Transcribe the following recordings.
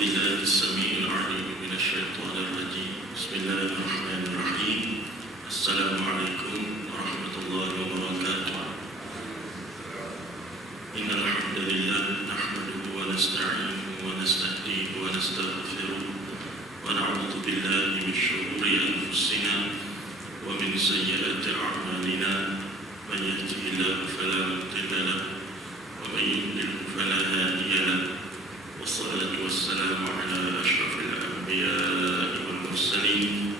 بالله السميع العليم من الشيطان الرجيم. بسم الله الرحمن الرحيم. السلام عليكم ورحمة الله وبركاته. إن الحمد لله نحمده ونستعينه ونستهديه ونستغفره ونعوذ بالله من شرور أنفسنا ومن سيئات أعمالنا. من يهده الله فلا مضل له ومن يضلل فلا هادي له. والصلاة والسلام على أشرف الأنبياء والمرسلين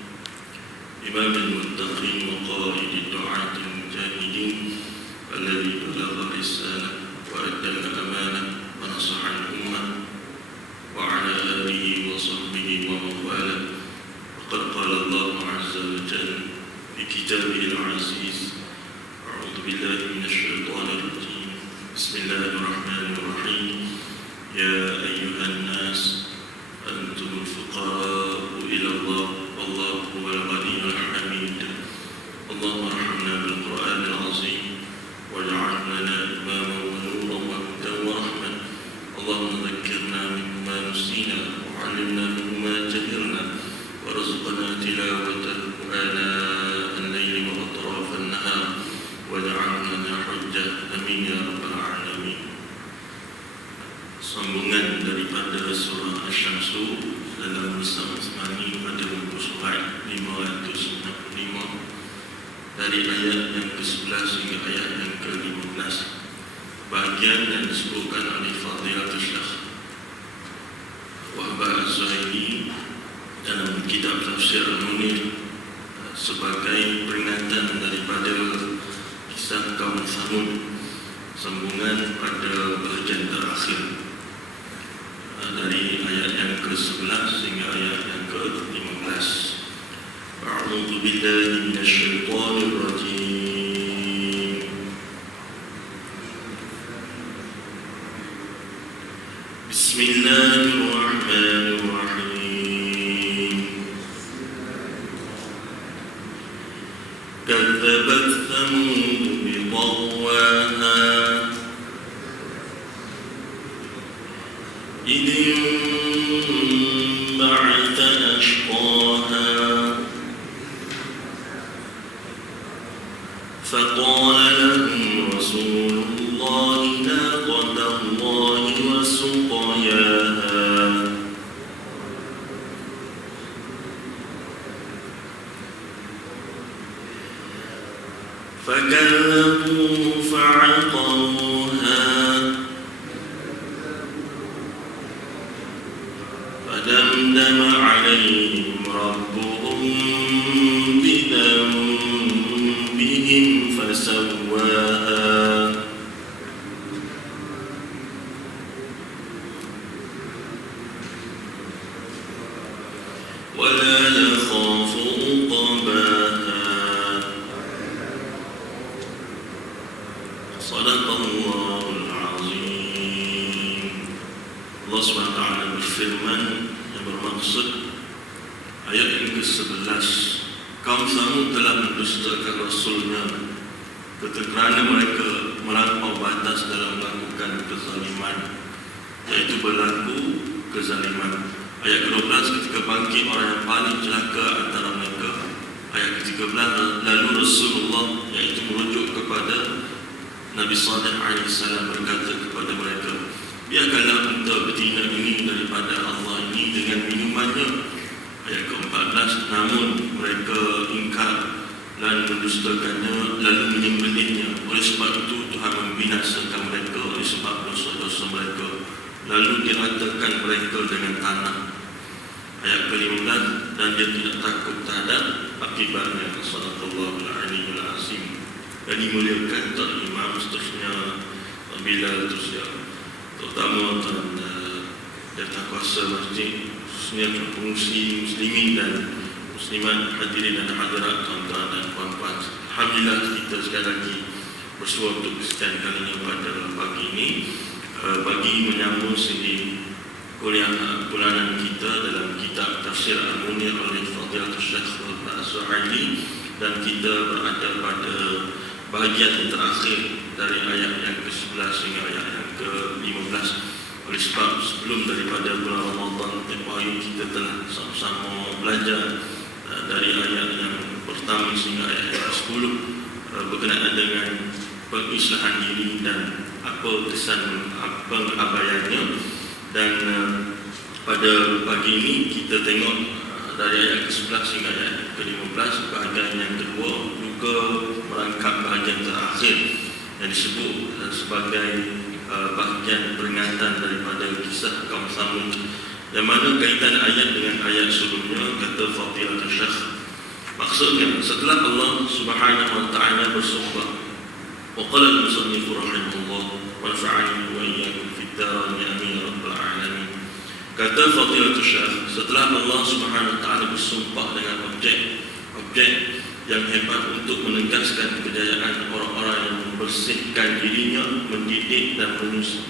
إمام المتقين وقائد الدعاة المجاهدين الذي بلغ الرسالة وأدى الأمانة ونصح الأمة وعلى آله وصحبه ومن والاه. وقد قال الله عز وجل في كتابه العزيز: أعوذ بالله من الشيطان الرجيم. بسم الله الرحمن الرحيم. يا أيها الناس أنتم الفقراء إلى الله والله هو الغني الحميد. اللهم ارحمنا بالقرآن العظيم واجعلنا لنا إماما ونورا وهدى ورحمة. اللهم ذكرنا منه ما نسينا وعلمنا منه ما جهلنا وارزقنا تلاوته آناء الليل وأطراف النهار واجعلنا لنا حجة. آمين يا رب العالمين. Sambungan daripada surah Asy-Syamsu dalam Misal Utsmani pada muka surat 565 dari ayat yang ke-11 hingga ayat yang ke-15. Bahagian yang disebutkan oleh Fadilatul Syekh Wahbah Az-Zuhaili dalam kitab Tafsir Al-Munir sebagai peringatan daripada kisah kaum Thamud, sambungan pada bahagian terakhir dari ayat yang ke-11 hingga ayat yang ke-15. A'udzu billahi minasyaitonir rajim. Bismillahirrahmanirrahim. Kadzabat Thamud biṭagwaha إذ انبعث أشقاها فقال لهم رسول الله ناقة الله وسقياها فكذبوه فعقروها فدمدم عليهم ربهم بذنبهم فسواها ولا يخاف عقباها. صدق الله العظيم. Allah SWT berfirman yang bermaksud ayat yang ke-11, kaum Thamud telah mendustakan Rasulnya kerana mereka melampau batas dalam melakukan kezaliman, iaitu berlaku kezaliman. Ayat ke-12, ketika bangkit orang yang paling celaka antara mereka. Ayat ke-13, lalu Rasulullah, iaitu merujuk kepada Nabi Saleh AS, berkata kepada mereka, biarkanlah unta betina ini daripada Allah ini dengan minumannya. Ayat ke-14, namun mereka ingkar dan mendustakannya lalu menyembelihnya. Oleh sebab itu Tuhan membinasakan mereka oleh sebab dosa-dosa mereka, lalu diratakan mereka dengan tanah. Ayat ke-15, dan dia tidak takut terhadap akibatnya. Shadaqallahul Aliyyul Azim. Dan dimuliakan tak imam seterusnya bila terusnya terutama dan kuasa masjid, khususnya pengungsi muslimin dan muslimat, hadirin dan hadirat, tuan-tuan dan puan-puan. Alhamdulillah kita sekali lagi bersua untuk kesekian kalinya pada pagi ini bagi menyambung siri kuliah bulanan kita dalam kitab Tafsir Al-Munir oleh Fadilatul Syekh Wahbah Az-Zuhaili, dan kita berada pada bahagian terakhir dari ayat yang ke-11 hingga ayat yang ke-15. Oleh sebab sebelum daripada bulan Ramadan tempoh hari kita telah sama-sama belajar dari ayat yang pertama sehingga ayat yang ke-10 berkenaan dengan pengislahan diri dan apa kesan pengabaiannya. Dan pada pagi ini kita tengok dari ayat ke-11 hingga ayat ke-15, bahagian yang kedua juga merangkap bahagian terakhir yang disebut sebagai bahagian peringatan daripada kisah kaum Samud, yang mana kaitan ayat dengan ayat sebelumnya. Kata Fadilatul Syekh, maksudnya setelah Allah Subhanahu wa taala bersumpah, wa qala al-musannif rahimahullah wa nafa'ani wa iyyakum fid darin amin ya rabbal alamin. Kata Fadilatul Syekh, setelah Allah Subhanahu wa taala bersumpah dengan objek yang hebat untuk menegaskan kejayaan orang-orang yang membersihkan dirinya, mendidik dan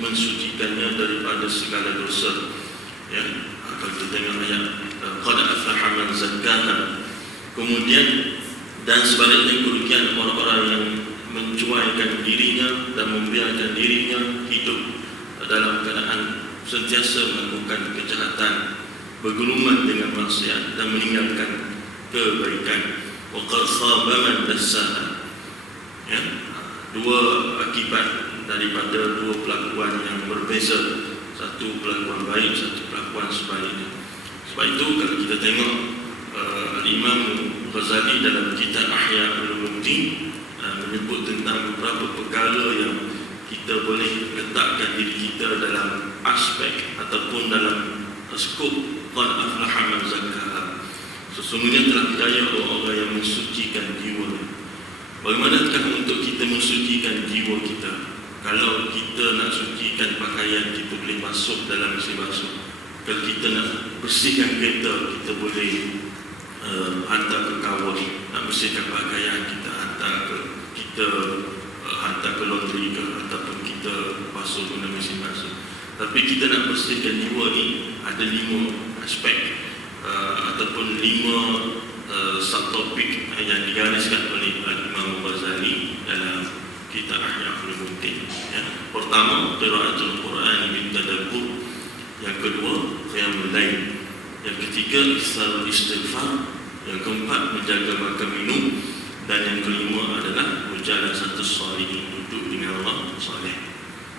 mensucikannya daripada segala dosa. Ya, kalau kita tengok ayat qad aflaha man zakkaha. Kemudian dan sebaliknya kerugian orang-orang yang mencuaikan dirinya dan membiarkan dirinya hidup dalam keadaan sentiasa melakukan kejahatan, bergulungan dengan maksiat dan meninggalkan kebaikan. Wa qad khaba man dassaha. Ya, dua akibat daripada dua pelakuan yang berbeza, satu pelakuan baik, satu pelakuan sebaliknya. Sebab itu kalau kita tengok Imam Ghazali dalam kitab Ihya Ulumuddin menyebut tentang beberapa perkara yang kita boleh letakkan diri kita dalam aspek ataupun dalam skop qad aflaha man zakkaha. Sesungguhnya telah berjaya orang-orang yang mensucikan jiwa. Bagaimanakah untuk kita mensucikan jiwa kita? Kalau kita nak sucikan pakaian, kita boleh masuk dalam mesin basuh. Kalau kita nak bersihkan kereta, kita boleh hantar ke kawat. Nak bersihkan pakaian, kita hantar ke laundry ke, ataupun kita basuh guna mesin basuh. Tapi kita nak bersihkan jiwa ni, ada 5 aspek ataupun 5 subtopik yang digariskan oleh Imam Ghazali dalam kitab Ihya Ulumuddin. Ya. Pertama, qiraatul Quran bitadabbur. Yang kedua, qiyamul lail. Yang ketiga, iktsarul istighfar. Yang keempat, menjaga makan minum. Dan yang kelima adalah mujalasatus shalihin, duduk dengan orang saleh.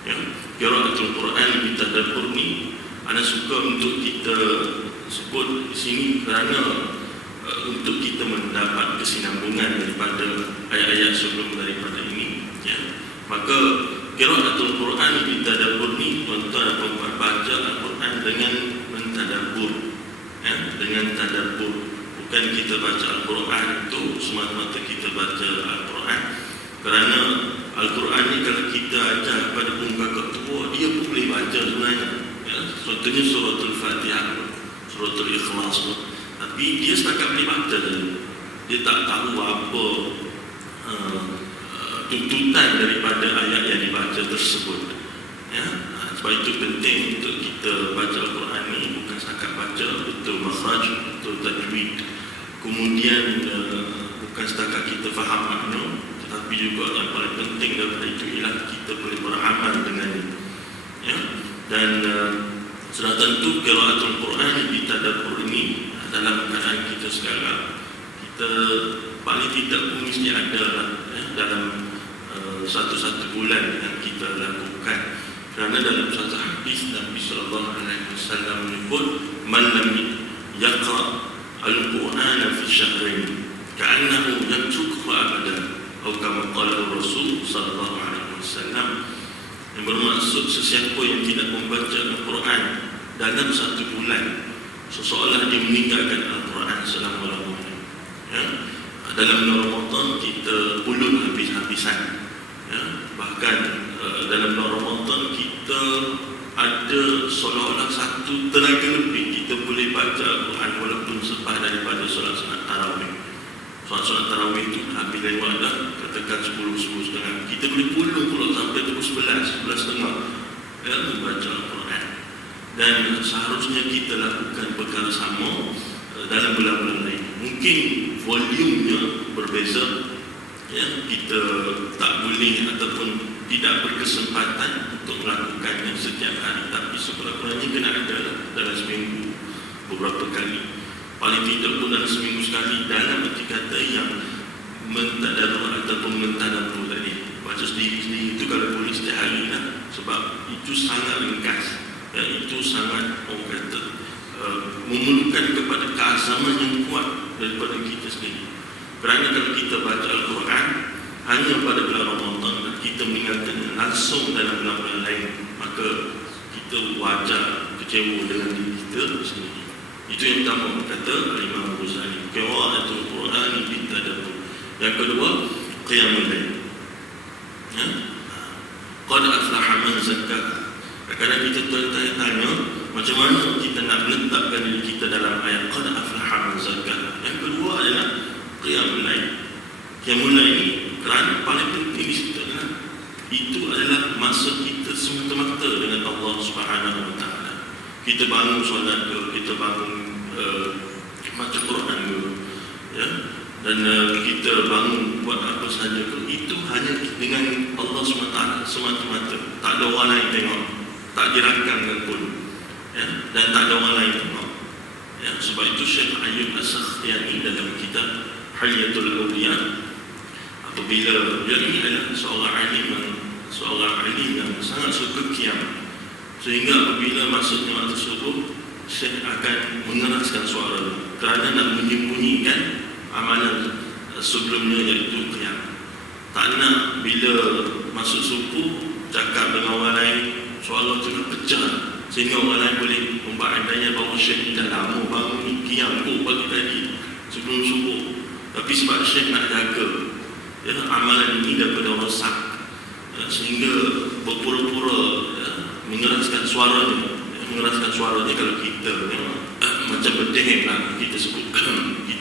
Ya. Qiraatul Quran bitadabbur ni ana suka untuk kita sebut di sini kerana untuk kita mendapat kesinambungan daripada ayat-ayat sebelum daripada ini. Ya. Maka qiraatul Quran bitadabbur ni, tuan-tuan dan puan-puan, baca Al-Quran dengan mentadabbur. Ya, dengan tadabbur. Bukan kita baca Al-Quran itu semata-mata kita baca Al-Quran. Kerana Al-Quran ni kalau kita ajar pada kakak tua, dia pun boleh baca sebenarnya. Ya, contohnya suratul Fatihah, suratul Ikhlas, tapi dia setakat boleh baca saja. Dia tak tahu apa tuntutan daripada ayat yang dibaca tersebut. Ya, sebab itu penting untuk kita baca Al-Quran ni bukan setakat baca, betul makhraj, betul tajwid. Kemudian bukan setakat kita faham makna, tetapi juga yang paling penting daripada itu ialah kita boleh beramal dengannya. Ya, dan sudah tentu qiraatul Quran bitadabbur ini dalam keadaan kita sekarang, kita paling tidak pun mesti ada ya, dalam satu-satu bulan yang kita lakukan. Kerana dalam satu hadis Nabi sallallahu alaihi wasallam menyebut, man lam yaqra al-Qur'ana fi syahrain ka'annahu yatrukhu abadan, atau kama qala Rasul sallallahu alaihi wasallam, yang bermaksud sesiapa yang tidak membaca Al-Quran dalam satu bulan, seseorang dia meninggalkan Al-Quran selama-lamanya. Ya? Dalam bulan Ramadan kita ulun habis-habisan. Ya? Bahkan dalam bulan Ramadan kita ada seolah-olah satu tenaga lebih kita boleh baca Al-Quran walaupun sepah daripada solat-solat tarawih. Solat-solat tarawih itu habis lewat dah, katakan 10:30, kita boleh pulung pula sampai pukul 11:30 ya, membaca Al-Quran. Dan seharusnya kita lakukan perkara sama dalam bulan-bulan lain. Mungkin volumenya berbeza, ya, kita tak boleh ataupun tidak berkesempatan untuk melakukannya setiap hari, tapi sebulan beberapa kali, paling tidak pun dalam seminggu sekali, dalam arti kata yang mentadabbur ataupun mentadabbur tadi, baca sendiri-sendiri itu kalau boleh setiap hari lah, sebab itu sangat ringkas, itu sangat orang kata memerlukan kepada keazaman yang kuat daripada kita sendiri. Kerana kalau kita baca Al-Quran hanya pada bulan Ramadan dan kita mengingatkan langsung dalam bulan-bulan lain, maka kita wajar kecewa dengan diri kita sendiri. Itu yang pertama kata Imam Ghazali, qira'atul Quran bitadabbur. Yang kedua, qiyamul lail. Qad aflaha man zakkaha. Kadang kita tanya macam mana kita nak meletakkan diri kita dalam ayat qad aflaha man zakkaha. Yang kedua adalah qiyamul lail. Qiyamul lail ini kerana paling penting di situ adalah itu adalah masa kita semata-mata dengan Allah Subhanahu Wa Taala. Kita bangun solat ke, kita bangun baca Quran ke, ya, dan kita bangun buat apa sahaja ke, itu hanya dengan Allah SWT semata-mata. Tak ada orang lain tengok, tak dirakamkan pun, ya, dan tak ada orang lain tengok, ya. Sebab itu Syekh Ayyub As-Sakhtiyani dalam kitab Hilyatul Awliya, apabila dia ini adalah seorang alim yang sangat suka qiyam, sehingga apabila masuknya waktu subuh, Syekh akan mengeraskan suara kerana nak menyembunyikan amalan sebelumnya, iaitu qiyam. Tak nak bila masuk subuh cakap dengan orang lain, suara tu nak pecah sehingga orang lain boleh memandainya bahawa Syekh dah lama bangun ni qiyam pagi tadi sebelum subuh. Tapi sebab Syekh nak jaga, ya, amalan ini daripada rosak, ya, sehingga berpura-pura, ya, mengeraskan suaranya. Mengeraskan suaranya kalau kita, ya, macam berdeheng lah kita sebut,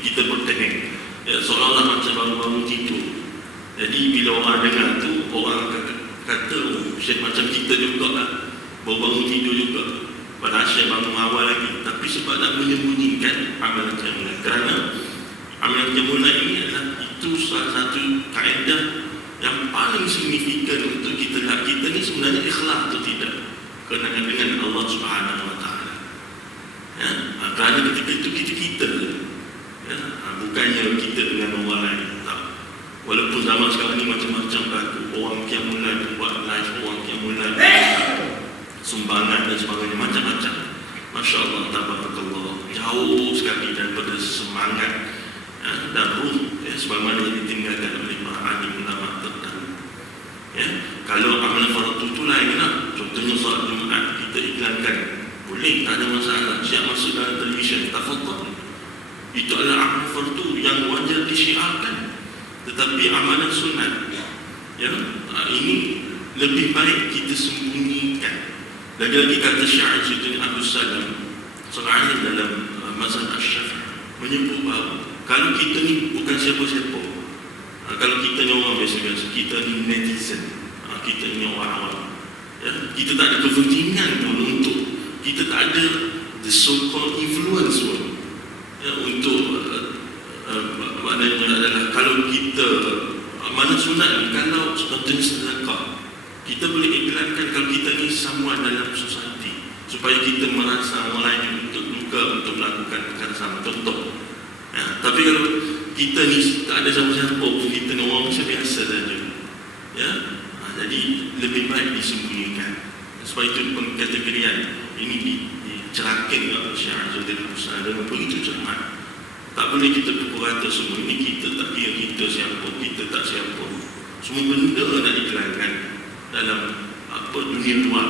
kita berdeheng, ya, seolah-olah macam baru-baru tidur. Jadi bila orang dengar tu, orang kata Syekh macam kita juga lah, baru-baru tidur juga, padahal Syekh bangun awal lagi. Tapi sebab nak menyembunyikan amalan qiyamul, kerana amalan qiyamul ini adalah itu salah satu kaedah yang paling signifikan untuk kita lihat kita ni sebenarnya ikhlas atau tidak kenangan dengan Allah Subhanahu Wa Taala, ya. Kerana ketika itu kita, ya, bukannya kita dengan orang lain, tak. Walaupun zaman sekarang ni macam-macam berlaku, orang qiyamul lail buat live, orang qiyamul lail sumbangan dan sebagainya, macam-macam. Masya Allah, tabarakallah, jauh sekali daripada semangat, ya, dan ruh, ya, sebagaimana yang ditinggalkan oleh para alim ulama terdahulu, ya. Kalau amalan fardu itu lain lah, contohnya solat Jumaat kita iklankan, boleh, tak ada masalah, siap masuk dalam televisyen, tafadhal. Itu adalah amalan fardu yang wajar disiarkan. Tetapi amalan sunat, ya, ini lebih baik kita sembunyikan. Lagi-lagi kata Syekh Izzuddin Abdul Salam, seorang dalam mazhab Asy-Syafi'i, menyebut bahawa kalau kita ni bukan siapa-siapa, kalau kita ni orang biasa-biasa, kita ni netizen, kita ni orang awam, ya, kita tak ada kepentingan pun untuk, kita tak ada the so-called influence pun, ya, untuk maknanya adalah kalau kita mana sunat ni, kalau contohnya sedekah, kita boleh iklankan kalau kita ni someone dalam society, supaya kita merasa orang lain untuk juga untuk melakukan perkara sama, contoh, ya. Tapi kalau kita ni tak ada siapa-siapa pun, kita ni orang biasa saja, ya. Jadi lebih baik disembunyikan. Sebab itu pengkategorian ini dicerahkan oleh Syekh Izzuddin Abdul Salam dengan begitu cermat. Tak boleh kita pukul rata semua ini, kita tak kira kita siapa, kita tak siapa. Semua benda nak iklankan dalam apa dunia luar.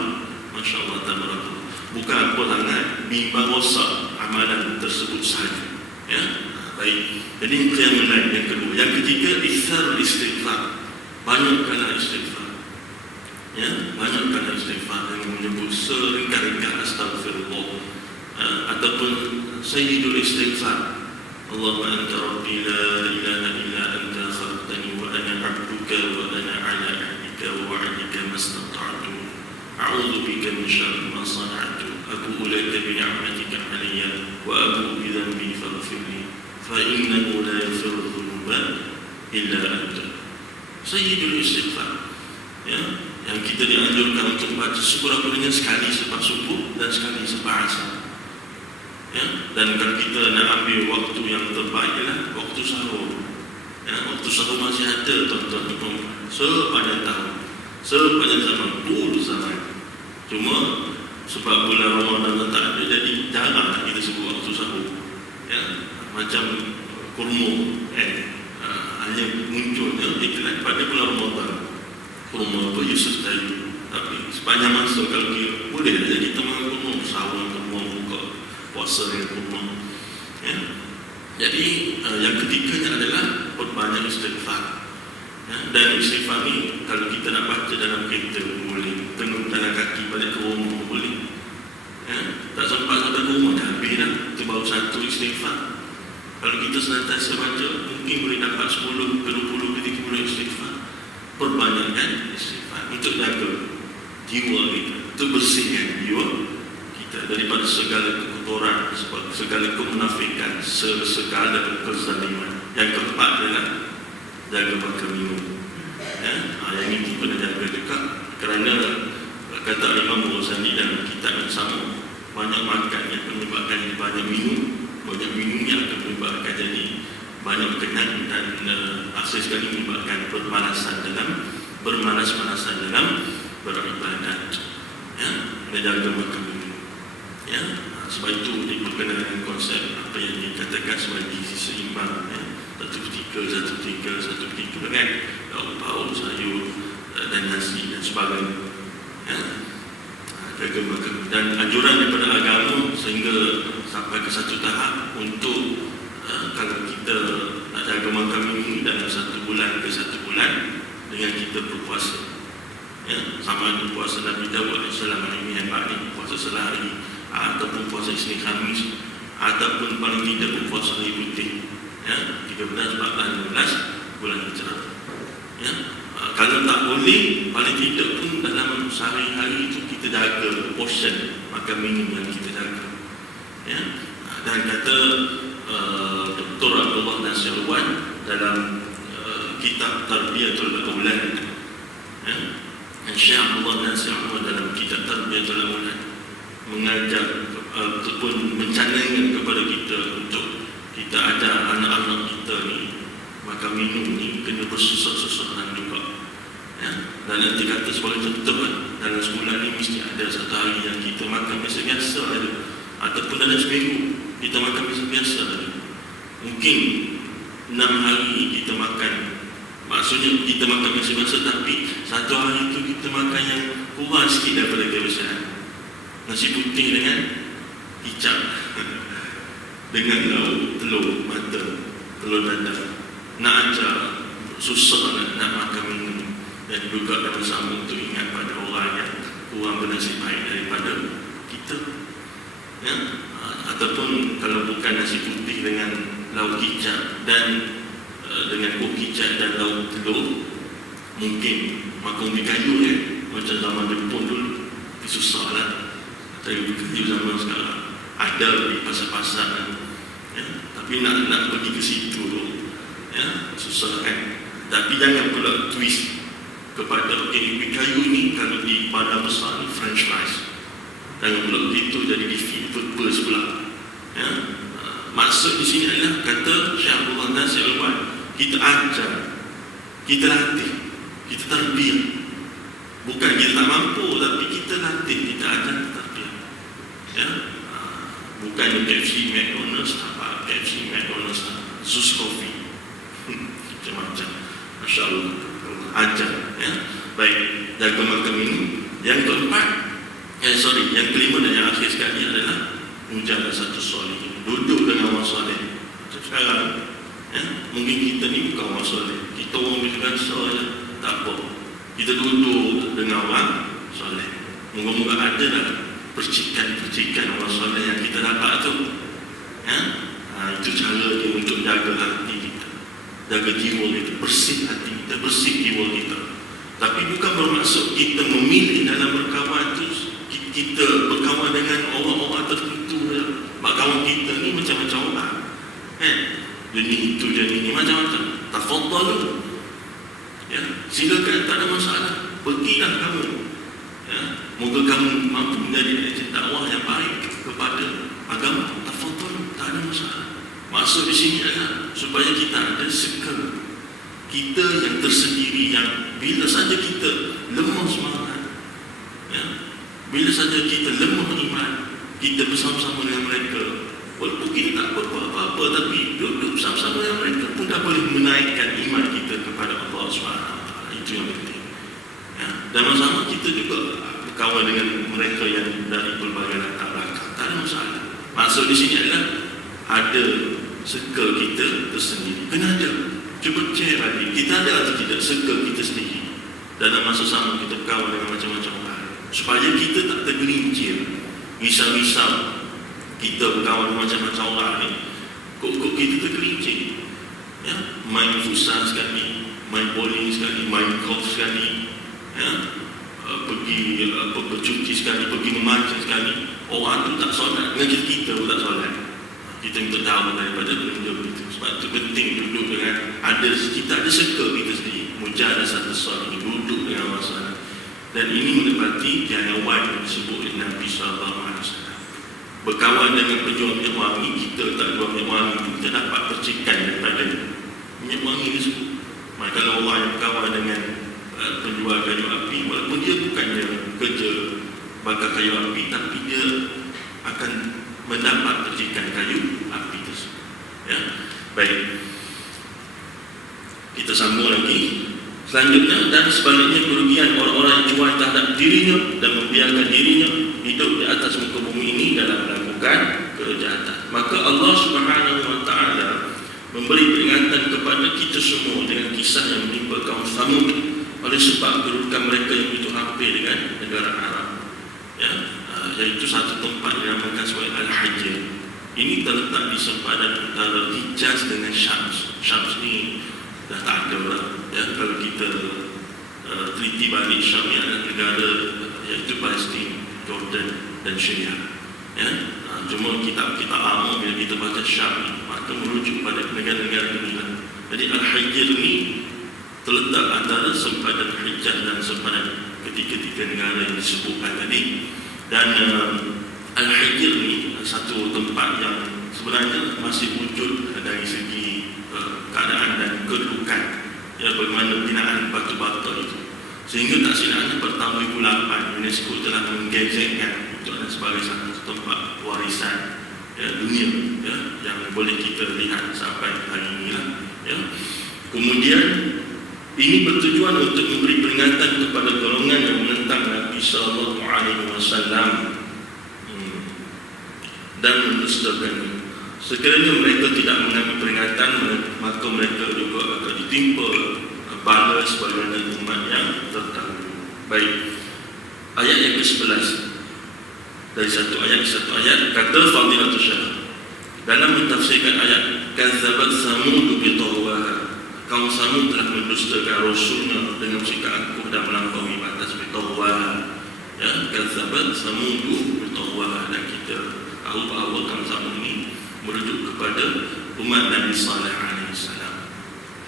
Masya Allah, tabarakallah. Bukan apa sangat bimbang rosak amalan tersebut sahaja, ya. Baik. Jadi qiyamul lail yang kedua. Yang ketiga, iktsar istighfar. Banyakkanlah istighfar, ya, banyakkanlah istighfar dengan menyebut seringkali astagfirullah, ataupun sayyidul istighfar. Allahumma anta rabbi la ilaha illa anta khalaqtani wa ana 'abduka wa ana 'ala 'ahdika wa wa'dika mastata'tu a'udzu bika min syarri ma sana'tu abu'u laka bi ni'matika 'alayya wa abu'u bi dhanbi faghfir li fa innahu la yaghfiru dhunuba illa anta. Sayyidul istighfar, ya, yang kita dianjurkan untuk baca sekurang-kurangnya sekali selepas subuh dan sekali selepas asar. Ya, dan kalau kita nak ambil waktu yang terbaik ialah waktu sahur. Ya, waktu sahur masih ada tuan-tuan dan puan sepanjang tahun, sepanjang zaman, puluh zaman. Cuma sebab bulan Ramadan tak ada, jadi jarang kita sebut waktu sahur. Ya, macam kurma, hanya munculnya iklan pada bulan Ramadan. Kurma tu Yusuf tadi. Tapi sepanjang masa kalau kita boleh jadi kita makan kurma, sahur kurma, buka puasa dengan kurma. Ya. Jadi yang ketiganya adalah perbanyak istighfar. Ya. Dan istighfar ni kalau kita nak baca dalam kereta boleh, tengok dalam kaki balik ke rumah boleh. Ya. Tak sempat sampai ke rumah dah habis dah. Itu baru satu istighfar. Kalau kita senantiasa baca, mungkin boleh dapat 10 ke 20 ke 30 istighfar. Perbanyakkan istighfar untuk jaga jiwa kita, untuk bersihkan jiwa kita daripada segala kekotoran, segala kemunafikan, segala kezaliman. Yang keempat adalah jaga makan minum. Ya, yang ini pun jaga juga, kerana kata Imam Ghazali dalam kitab yang sama, banyak makan yang menyebabkan banyak minum, banyak minum yang akan menyebabkan jadi banyak kenyang, dan akhir sekali menyebabkan bermalas-malasan dalam beribadat. Ya, menjaga makan minum. Ya, sebab itu diperkenalkan dengan konsep apa yang dikatakan sebagai gizi seimbang. Ya, satu ketika kan, lauk sayur dan nasi dan sebagainya. Ya, jaga makan. Dan anjuran daripada agama sehingga sampai ke satu tahap untuk kalau kita nak jaga makan minum dalam 1 bulan ke 1 bulan dengan kita berpuasa. Ya, sama ada puasa Nabi Dawud AS ini hebat ni, puasa selari ataupun puasa Isnin Khamis, ataupun paling tidak pun puasa hari putih. Ya, 13, 14, 15 bulan Hijrah. Ya, kalau tak boleh, paling tidak pun dalam sehari-hari itu kita jaga portion makan minum yang kita jaga. Ya, dan kata Dr. Abdullah Nasir Wan dalam kitab Tarbiyatul Aulad, ya, Syekh Abdullah Nasir Wan dalam kitab Tarbiyatul Aulad mengajar ataupun mencanangkan kepada kita untuk kita ajar anak-anak kita ni makan minum ni kena bersusah-susah juga. Ya, dan nanti kata sebagai contoh kan, dalam sebulan ni mesti ada satu hari yang kita makan biasa-biasa ada, ataupun dalam seminggu kita makan biasa-biasa ada. Mungkin 6 hari kita makan, maksudnya kita makan biasa-biasa, tapi satu hari itu kita makan yang kurang sikit daripada kebiasaan. Nasi putih dengan kicap dengan lauk telur mata, telur dadar. Nak ajar susah nak makan minum, dan juga dalam sama untuk ingat pada orang yang kurang bernasib baik daripada kita. Ya? Ataupun kalau bukan nasi putih dengan lauk kicap dan dengan kuah kicap dan lauk telur, mungkin makan ubi kayu ya, macam zaman Jepun dulu. Susahlah. Tapi ubi kayu zaman sekarang ada di pasar-pasar. Ya? Tapi nak pergi ke situ tu, ya, susah kan. Tapi jangan pula twist kepada ubi kayu ni kalau di Padang besar ni French fries. Jangan pula begitu jadi defeat purpose pula. Ya? Maksud di sini adalah kata Syekh Abdullah Nasir Wan, kita ajar, kita latih, kita tarbiyah. Bukan kita tak mampu, tapi kita latih, kita ajar, kita tarbiyah. Ya? Bukan KFC, McDonald's, apa KFC, McDonald's, Sus Coffee, macam-macam. Masya Allah, ajar. Ya? Baik, jaga makan minum. Yang keempat, yang kelima dan yang akhir sekali adalah menjaga satu soleh. Duduk dengan orang soleh. Macam sekarang, ya? Mungkin kita ni bukan orang soleh, kita orang biasa saja, tak apa. Kita duduk dengan orang soleh. Moga-moga ada lah percikan-percikan orang soleh yang kita dapat tu. Ya? Itu cara dia untuk jaga hati kita, jaga jiwa kita, bersih hati kita, bersih jiwa kita. Tapi bukan bermaksud kita memilih dalam berkawan tu, kita berkawan dengan orang-orang tertentu. Mak kawan kita ni macam-macam orang. Jenis itu, jenis ni macam-macam. Tafadhal tu. Ya, silakan, tak ada masalah. Pergilah kamu. Ya, moga kamu mampu menjadi ejen dakwah yang baik kepada agama. Tafadhal. Maksud di sini adalah supaya kita ada circle kita yang tersendiri, yang bila saja kita lemah semangat, ya, bila saja kita lemah iman, kita bersama-sama dengan mereka. Walaupun kita tak apa-apa, tapi duduk bersama-sama dengan mereka pun dah boleh menaikkan iman kita kepada Allah SWT. Itu yang penting, ya. Dan bersama kita juga berkawan dengan mereka yang dari pelbagai latar belakang. Tak ada masalah. Maksud di sini adalah ada circle kita tersendiri. Kena ada. Cuba cek lagi, kita ada atau tidak circle kita sendiri dalam masa sama kita berkawan dengan macam-macam orang, supaya kita tak tergelincir. Misal-misal kita berkawan dengan macam-macam orang ni, kok kita tergelincir, ya? Main futsal sekali, main bowling sekali, main golf sekali, ya? Pergi bercuti sekali, pergi memancing sekali. Orang tu tak solat, dengan kita pun tak solat. Kita minta tahu daripada benda begitu. Sebab itu penting duduk dengan kita ada circle kita sendiri. Mujahadah satu soal ini, duduk dengan masalah. Dan ini menepati piawai yang disebut oleh Nabi SAW. Berkawan dengan penjual minyak wangi, kita tak jual minyak wangi, kita dapat percikan daripada minyak wangi ini semua. Maka kalau orang yang berkawan dengan penjual kayu api, walaupun dia bukannya kerja bakar kayu api, tapi dia akan mendapat percikan kayu api tersebut, ya. Baik, kita sambung lagi. Selanjutnya, dan sebaliknya kerugian orang-orang yang cuai terhadap dirinya dan membiarkan dirinya hidup di atas muka bumi ini dalam melakukan kejahatan. Maka Allah Subhanahu wa Ta'ala memberi peringatan kepada kita semua dengan kisah yang menimpa kaum Samud oleh sebab kedudukan mereka yang begitu hampir dengan negara Arab, ya. Iaitu satu tempat yang dinamakan sebagai Al-Hijr. Ini terletak di sempadan antara Hijaz dengan Syams. Syams ni dah tak ada lah, ya. Kalau kita teliti balik, Syam ni adalah negara iaitu Palestin, Jordan dan Syria, ya. Cuma kitab-kitab lama bila kita baca Syam ni, maka merujuk pada negara-negara ini. Jadi Al-Hijr ni terletak antara sempadan Hijaz dan sempadan ketiga-tiga negara yang disebutkan tadi. Dan Al-Hijr ni satu tempat yang sebenarnya masih wujud dari segi keadaan dan kedudukan, ya, bagaimana binaan batu-batu itu, sehingga tak silapnya pada tahun 2008 UNESCO telah menggazetkan itu sebagai satu tempat warisan, ya, dunia, ya, yang boleh kita lihat sampai hari ini lah, ya. Kemudian ini bertujuan untuk memberi peringatan kepada golongan yang menentang Nabi SAW dan mendustakannya. Sekiranya mereka tidak mengambil peringatan, maka mereka juga akan ditimpa bala sebagaimana umat yang terdahulu. Baik, ayat yang ke-11 dari satu ayat kata Fadilatul Syekh dalam mentafsirkan ayat kazzabat Samud bi tawwaha, kaum Samud telah mendustakan Rasulnya dengan bersikap angkuh dan melampaui batas bi tawwaha, ya. Kazzabat Samud bi tawwaha, dan kita tahu bahawa kaum Samud ini merujuk kepada umat Nabi Saleh alaihissalam.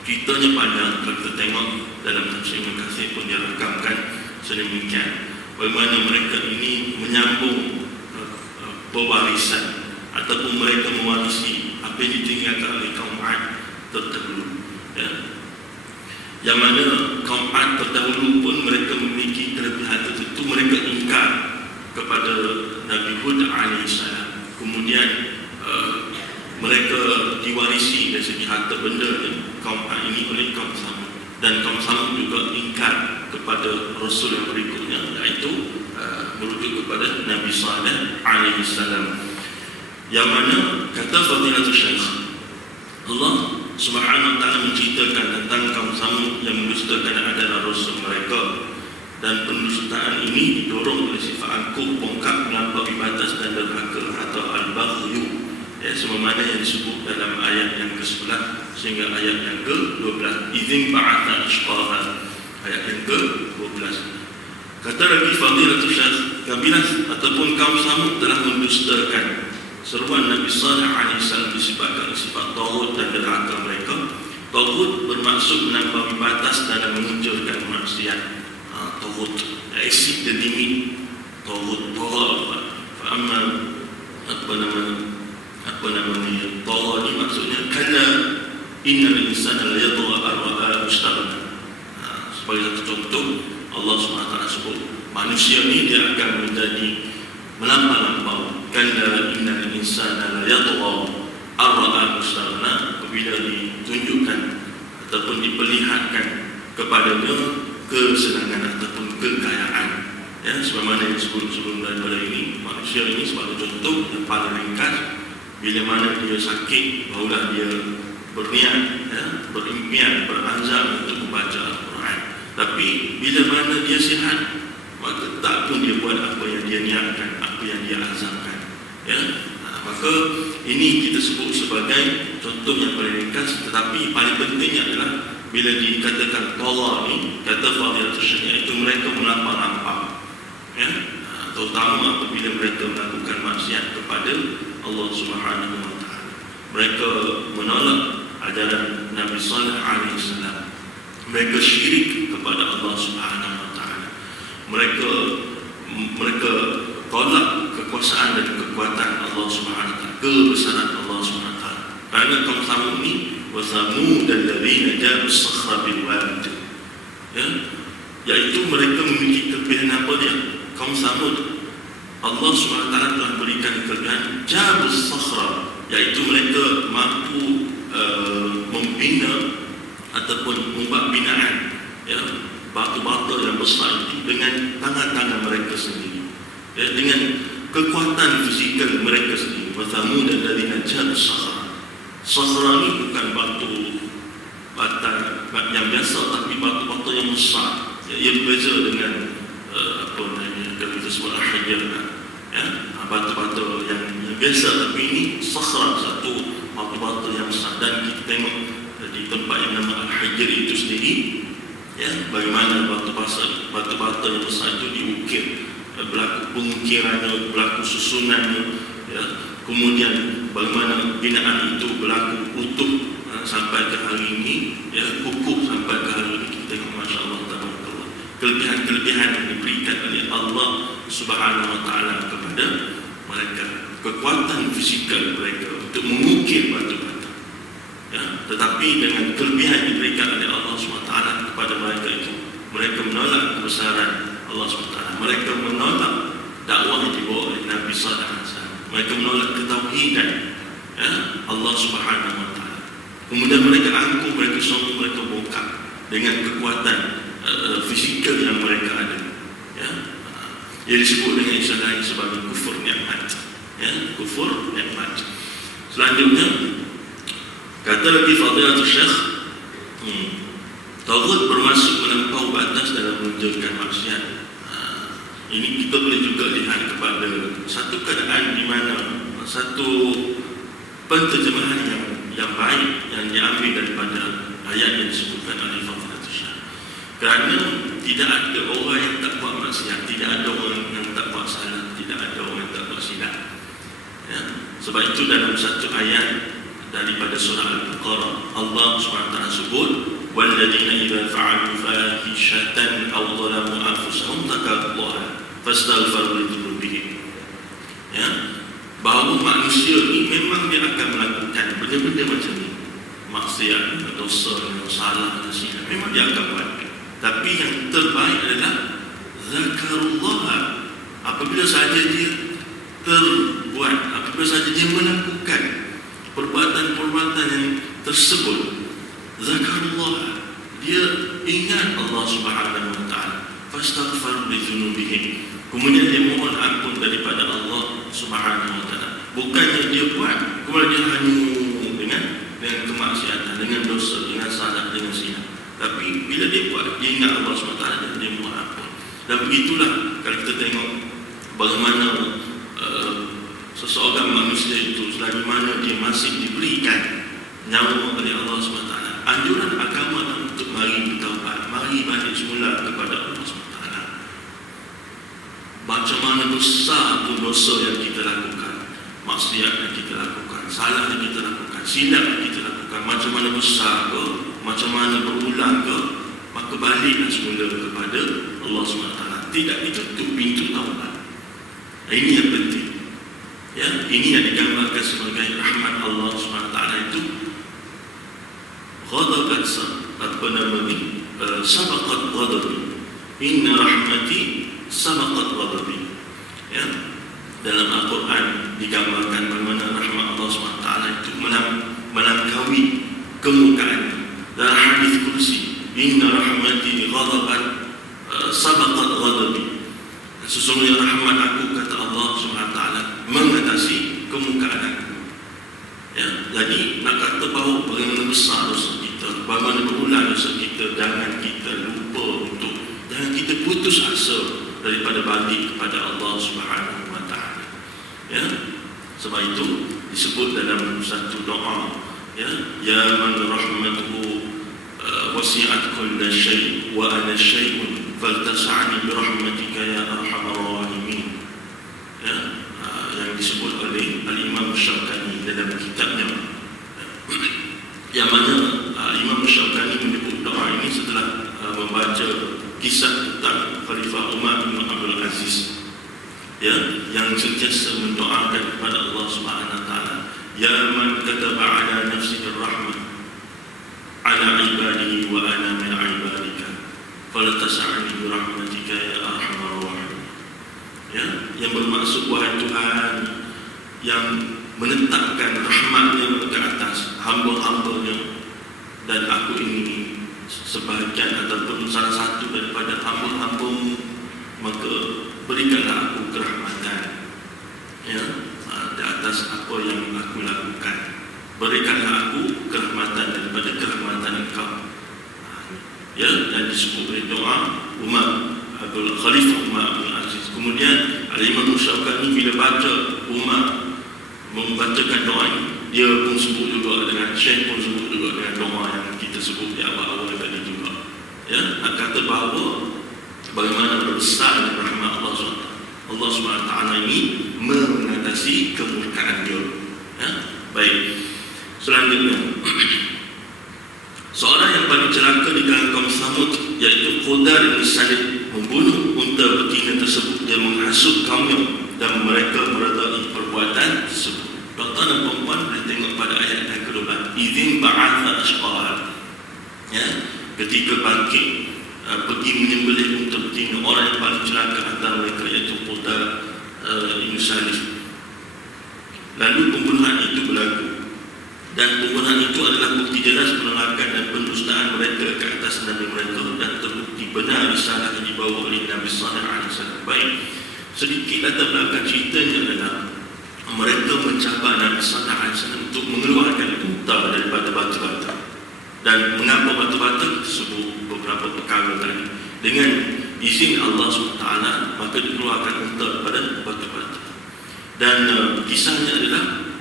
Ceritanya panjang, kalau kita tengok dalam tafsir Ibn Katsir pun dia rakamkan sedemikian bagaimana mereka ini menyambung pewarisan ataupun mereka mewarisi apa yang ditinggalkan oleh kaum Ad terdahulu, ya. Yang mana kaum Ad terdahulu pun mereka memiliki kelebihan tertentu. Mereka ingkar kepada Nabi Hud alaihissalam. Kemudian mereka diwarisi dari segi harta benda kaum Ad ini oleh kaum Samud, dan kaum Samud juga ingkar kepada Rasul yang berikutnya, iaitu merujuk kepada Nabi Saleh alaihissalam. Yang mana kata Fadilatul Syekh, Allah Subhanahu wa Ta'ala menceritakan tentang kaum Samud yang mendustakan adalah Rasul mereka, dan pendustaan ini didorong oleh sifat angkuh, bongkak, melampaui batas dan derhaka atau al-baghyu, ya, sebagaimana yang disebut dalam ayat yang ke-11 sehingga ayat yang ke-12. Idzin ba'atha ashqaha, ayat yang ke-12. Kata lagi Fadilatul Syekh, kabilah ataupun kaum Samud telah mendustakan seruan Nabi Saleh alaihissalam disebabkan sifat taghut dan derhaka mereka. Taghut bermaksud melampaui batas dalam mengucurkan maksiat. Taghut, exceed the limit. Taghut, amma apa nama apa namanya, tagha ni maksudnya kalla innal insana la yatgha ar-ra'a istaghna. Sebagai satu contoh, Allah SWT sebut manusia ni dia akan menjadi melampau-lampau. Kalla innal insana la yatgha ar-ra'a istaghna, apabila ditunjukkan ataupun diperlihatkan kepadanya kesenangan ataupun kekayaan. Ya, sebagaimana yang sebelum daripada ini, manusia ini sebagai contoh yang paling ringkas, bila mana dia sakit, barulah dia berniat, ya, berimpian, berazam untuk membaca Al-Quran. Tapi bila mana dia sihat, maka tak pun dia buat apa yang dia niatkan, apa yang dia azamkan. Ya, maka ini kita sebut sebagai contoh yang paling ringkas. Tetapi paling pentingnya adalah bila dikatakan tagha ni, kata Fadilatul Syekh, itu mereka melampau-lampau. Ya, terutama apabila mereka melakukan maksiat kepada Allah Subhanahu wa taala. Mereka menolak ajaran Nabi sallallahu alaihi wasallam. Mereka syirik kepada Allah Subhanahu wa taala. Mereka tolak kekuasaan dan kekuatan Allah Subhanahu wa taala, kebesaran Allah Subhanahu wa taala. Kerana kaum Samud ni, wa Samud alladzina jabu as-sakhra bil wad. Ya, iaitu mereka memiliki kelebihan apa dia? Kaum Samud, Allah SWT telah berikan kelebihan jabus sakhra, iaitu mereka mampu membina ataupun membuat binaan, ya, batu-batu yang besar itu dengan tangan-tangan mereka sendiri, ya, dengan kekuatan fizikal mereka sendiri. Wa Thamud alladzina jabus sakhra. Sakhra ini bukan batu bata yang biasa, tapi batu-batu yang besar. Ya, ia berbeza dengan apa namanya, kalau kita sebut al-hajar, ya, batu-batu yang biasa, tapi ini sakhra, satu batu-batu yang besar. Dan kita tengok di tempat yang nama al-hajar itu sendiri, ya, bagaimana batu-batu yang besar itu diukir, berlaku pengukirannya, berlaku susunannya, ya, kemudian bagaimana binaan itu berlaku utuh sampai ke hari ini, ya, kukuh sampai ke hari ini. Kita tengok, Masya Allah, kelebihan-kelebihan yang diberikan oleh Allah Subhanahu wa taala kepada mereka, kekuatan fizikal mereka untuk mengukir batu-batu, ya. Tetapi dengan kelebihan yang diberikan oleh Allah Subhanahu wa taala kepada mereka itu, mereka menolak kebesaran Allah Subhanahu wa taala. Mereka menolak dakwah yang dibawa oleh Nabi sallallahu alaihi wasallam. Mereka menolak ketauhidan, ya, Allah Subhanahu wa taala. Kemudian mereka angkuh, mereka sombong, mereka bongkar dengan kekuatan fizikal yang mereka ada, ya. Ia disebut dengan istilah sebagai kufur nikmat, ya, kufur nikmat. Selanjutnya kata lagi Fadilatul Syekh, taghut bermaksud melampau batas dalam mengerjakan maksiat. Ini kita boleh juga lihat kepada satu keadaan di mana satu penterjemahan yang baik yang diambil daripada ayat yang disebutkan oleh Fadilatul Syekh. Kerana tidak ada orang yang tak buat maksiat, tidak ada orang yang tak buat salah, tidak ada orang yang tak buat silap, ya. Sebab itu dalam satu ayat daripada surah Al-Baqarah, Allah SWT sebut, walladzina idza fa'alu fahishatan aw dhalamu anfusahum dzakarullaha fastaghfiru lidzunubihim. Ya, bahawa manusia ini memang dia akan melakukan benda-benda macam ni, maksiat, dosa, salah, silap, memang dia akan buat. Tapi yang terbaik adalah zakarullah. Apabila saja dia terbuat, apabila saja dia melakukan perbuatan-perbuatan yang tersebut, zakarullah, dia ingat Allah Subhanahu wa taala, fastaghfir li dzunubihim, kemudian dia mohon ampun daripada Allah Subhanahu wa taala. Bukannya dia buat kemudian dia hanyut dengan kemaksiatan, dengan dosa, dengan salah, dengan silap. Tapi bila dia buat, dia ingat Allah SWT dan dia mohon ampun. Dan begitulah kalau kita tengok bagaimana seseorang manusia itu, selagi mana dia masih diberikan nyawa oleh Allah SWT, anjuran agama untuk mari bertaubat, mari balik semula kepada Allah SWT. Macam mana besar pun dosa yang kita lakukan, maksiat yang kita lakukan, salah yang kita lakukan, silap yang kita lakukan, macam mana besar ke, macam mana berulang ke, maka baliklah semula kepada Allah SWT. Tidak ditutup pintu taubat. Ini yang penting, ya. ini yang digambarkan sebagai rahmat Allah SWT itu ghadabat sabaqat ghadabi, inna rahmati sabaqat ghadabi. Ya, dalam Al-Quran digambarkan bagaimana rahmat Allah SWT itu melangkaui kemurkaan. Dalam hadis kursi, inna rahmati ghadabat sabaqat ghadabi, sesungguhnya rahmat aku, kata Allah SWT, mengatasi kemurkaan aku. Ya, jadi nak kata bahawa bagaimana besar dosa kita, bagaimana berulang dosa kita, jangan kita lupa jangan kita putus asa daripada balik kepada Allah Subhanahu Wa Taala. Ya, sebab itu disebut dalam satu doa, ya man rahmatuhu wasi'at kulla syai' wa ana syai'un faltas'ani bi rahmatika ya arhamar rahimin. Ya, yang disebut oleh Al-Imam Syaukani dalam kitabnya, yang mana Imam Syaukani menyebut doa ini setelah membaca kisah tentang Khalifah Umar bin Abdul Aziz, ya, yang sentiasa mendoakan kepada Allah Subhanahu Wa Taala, ya man kataba ala nafsihi rahmah ala ibadihi wa ana min ibadika faltas'ani bi rahmatika ya arhamar rahimin. Ya, yang bermaksud, wahai Tuhan yang menetapkan rahmat-Nya ke atas hamba-hamba-Nya, dan aku ini sebahagian ataupun salah satu daripada hamba-hamba-Mu, maka berikanlah aku kerahmatan, ya, di atas apa yang aku lakukan. Berikanlah aku kerahmatan daripada kerahmatan Engkau. Ya, dan disebut oleh doa Khalifah Umar bin Aziz. Kemudian Al-Imam Syaukani bila baca Umar membacakan doa ini, dia pun sebut juga dengan, Syekh pun sebut juga dengan doa yang kita sebut di awal-awal tadi juga. Ya, nak kata bahawa bagaimana besar rahmat Allah SWT ini mengatasi kemurkaan dia. Ya, baik. Selanjutnya, seorang yang paling celaka di kalangan kaum Samud, iaitu Qudar bin Salib, membunuh unta betina tersebut. Dia menghasut kaumnya dan mereka meredai perbuatan tersebut. Tuan-tuan dan puan-puan boleh tengok pada ayat yang ke-12, idzin ba'atha ashqaha. Ya, ketika bangkit pergi menyembelih unta betina, orang yang paling celaka antara mereka iaitu Qudar bin Salib. Lalu pembunuhan itu berlaku, dan pembunuhan itu adalah bukti jelas penolakan dan pendustaan mereka ke atas Nabi mereka, dan terbukti benar risalah yang dibawa oleh Nabi Sallallahu Alaihi Wasallam. Baik, sedikit latar belakang ceritanya adalah mereka mencabar Nabi Sallallahu Alaihi Wasallam untuk mengeluarkan unta daripada batu-batu. Dan mengapa batu-batu? Sebut beberapa perkara tadi. Dengan izin Allah SWT, maka dikeluarkan unta daripada batu-batu. Dan kisahnya adalah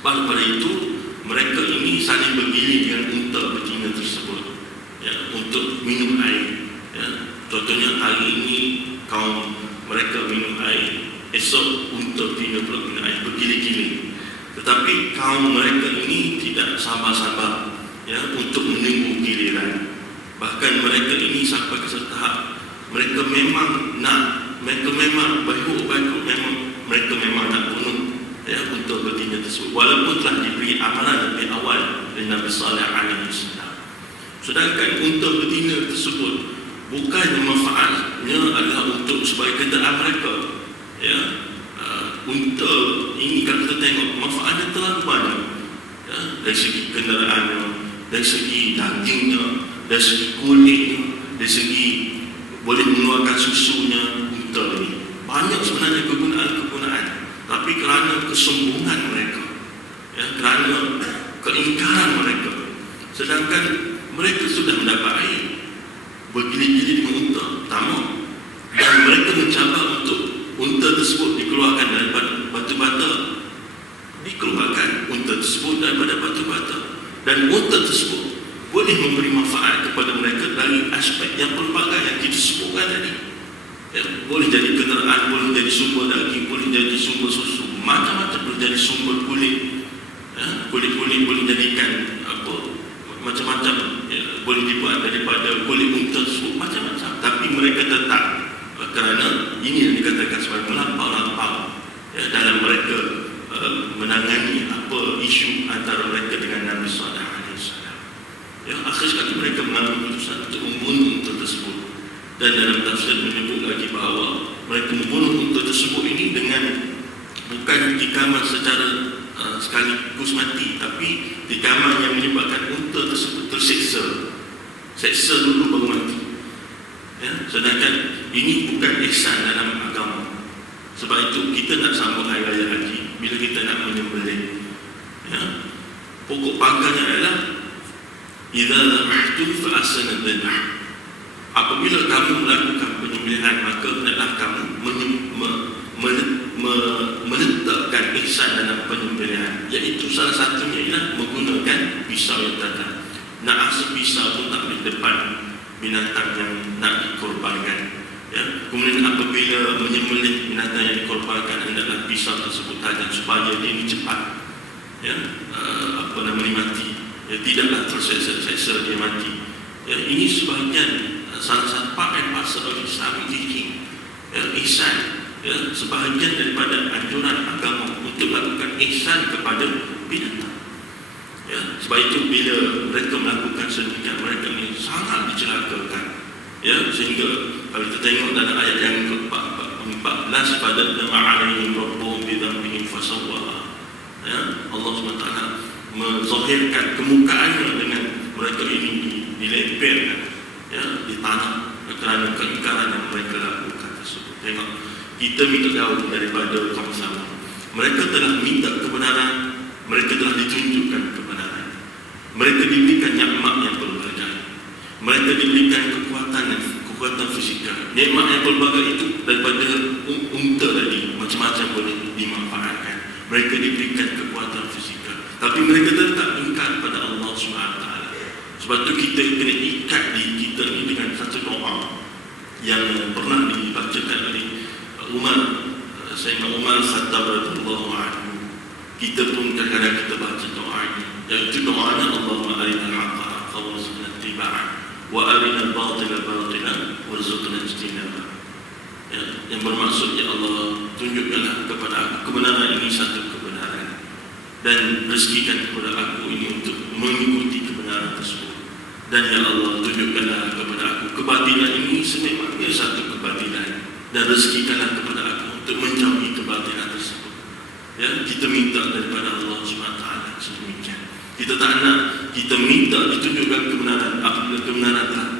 pada itu mereka ini saling bergilir dengan unta betina tersebut, ya, untuk minum air. Ya, contohnya hari ini kaum mereka minum air, esok unta betina pula minum air, bergilir-gilir. Tetapi kaum mereka ini tidak sabar-sabar, ya, untuk menunggu giliran. Bahkan mereka ini sampai ke tahap mereka memang nak, mereka memang baik-baik, mereka memang nak bunuh, ya, unta betina tersebut, walaupun telah diberi amalan lebih awal oleh Nabi Sallallahu Alaihi Wasallam. Sedangkan unta betina tersebut bukannya manfaatnya adalah untuk sebagai kenderaan mereka. Ya, unta ini kalau kita tengok manfaatnya terlalu banyak, ya, dari segi kenderaannya, dari segi dagingnya, dari segi kulitnya, dari segi boleh mengeluarkan susunya. Unta ini banyak sebenarnya kegunaan-kegunaan, tapi kerana kesombongan mereka, ya, kerana keingkaran mereka, sedangkan mereka sudah mendapat air, bergilir-gilir dengan unta pertama, dan mereka mencabar untuk unta tersebut dikeluarkan daripada batu-bata, dikeluarkan unta tersebut daripada batu-bata, dan unta tersebut boleh memberi manfaat kepada mereka dari aspek yang pelbagai yang kita sebutkan tadi. Ya, boleh jadi kenderaan, boleh jadi sumber daging, boleh jadi sumber susu, macam-macam, boleh jadi sumber kulit. Ya, kulit-kulit boleh jadikan apa, macam-macam, ya, boleh dibuat daripada kulit unta tersebut, macam-macam. Tapi mereka tetap, kerana ini yang dikatakan sebagai melampau-lampau, ya, dalam mereka akhir sekali mereka mengambil keputusan untuk membunuh unta tersebut. Dan dalam tafsir menyebut lagi bahawa mereka membunuh unta tersebut ini dengan bukan tikaman secara sekaligus mati, tapi tikaman yang menyebabkan unta tersebut seksa dulu baru mati. Ya, sedangkan ini bukan ihsan dalam agama. Sebab itu kita nak sambung hari raya haji, bila kita nak menyembelih, ya, pokok pagarnya adalah idza dhabhtum fa ahsinu dzabh. Apabila kamu melakukan penyembelihan, maka hendaklah kamu meletakkan ihsan dalam penyembelihan, iaitu salah satunya ialah menggunakan pisau yang tajam. Nak asal pisau pun tak boleh depan binatang yang nak dikorbankan. Ya. Kemudian apabila menyembelih binatang yang dikorbankan, hendaklah pisau tersebut tajam supaya dia ini cepat, ya, mati. Ya, tidaklah terseksa dia mati. Ya, ini sebahagian salah satu part and parcel of Islamic teaching. Ya, ihsan, ya, sebahagian daripada anjuran agama untuk melakukan ihsan kepada binatang. Ya, sebab itu bila mereka melakukan sedemikian, mereka ini sangat dicelakakan. Ya, sehingga kalau kita tengok dalam ayat yang ke-14, pada ma'alaihim rabbuhum bidhanbihim fasawwaha. Ya, Allah SWT menzahirkan kemukaannya dengan mereka ini dilemparkan, ya, di tanah kerana keingkaran yang mereka lakukan tersebut. Tengok, kita minta jauh daripada kaum sama. Mereka telah minta kebenaran, mereka telah ditunjukkan kebenaran, mereka diberikan nikmat yang berbagai, mereka diberikan kekuatan fizikal. Nikmat yang berbagai itu daripada unta tadi, macam-macam boleh dimanfaatkan. Mereka diberikan kekuatan fizikal, tapi mereka tetap ingkar pada Allah SWT. Sebab itu kita kena ikat diri kita ini dengan satu doa yang pernah dibacakan oleh Sayyidina Umar Khattab radhiyallahu anhu. Kita pun kadang-kadang kita baca doa ini, iaitu doanya Allahumma arinal haqqa haqqan warzuqna ittiba'ah wa arinal batila batilan warzuqna ijtinabah. Ya, yang bermaksud, ya Allah, tunjukkanlah kepada aku kebenaran ini satu kebenaran, dan rezekikan kepada aku ini untuk mengikuti kebenaran tersebut. Dan ya Allah, tunjukkanlah kepada aku kebatilan ini sememangnya satu kebatilan, dan rezekikanlah kepada aku untuk menjauhi kebatilan tersebut. Ya, kita minta daripada Allah SWT sedemikian. Kita tak nak kita minta ditunjukkan kebenaran. Apabila kebenaran telah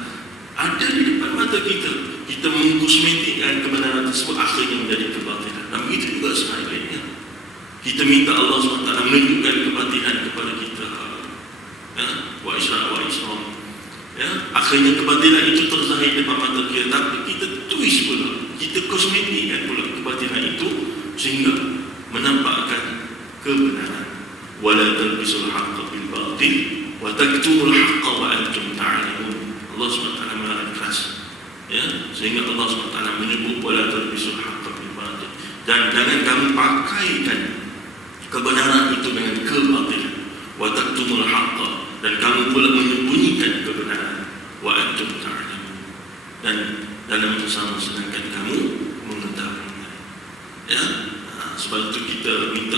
ada di depan mata kita, kita mengkosmetikkan kebenaran tersebut, akhirnya menjadi kebatilan. Dan begitu juga sebaliknya. Kita minta Allah SWT menunjukkan kebatilan kepada kita. Ya, wa isra. Ya, akhirnya kebatilan itu terzahir depan mata kita, tapi kita tulis pula, kita kosmetikkan pula kebatilan itu sehingga menampakkan kebenaran. Wala talbisul haqqa bil batil wa taktumul haqqa wa antum ta'lamun. Allah SWT melarang keras. Ya, sehingga Allah SWT menyebut wala talbisul haqqa bil batil. Dan jangan kamu pakaikan kebenaran itu dengan kebatilan. Wa taktumul haqqa, dan kamu pula menyembunyikan kebenaran. Wa antum ta'lamun, dan dalam bersama sedangkan kamu mengetahuinya. Ya, sebab itu kita minta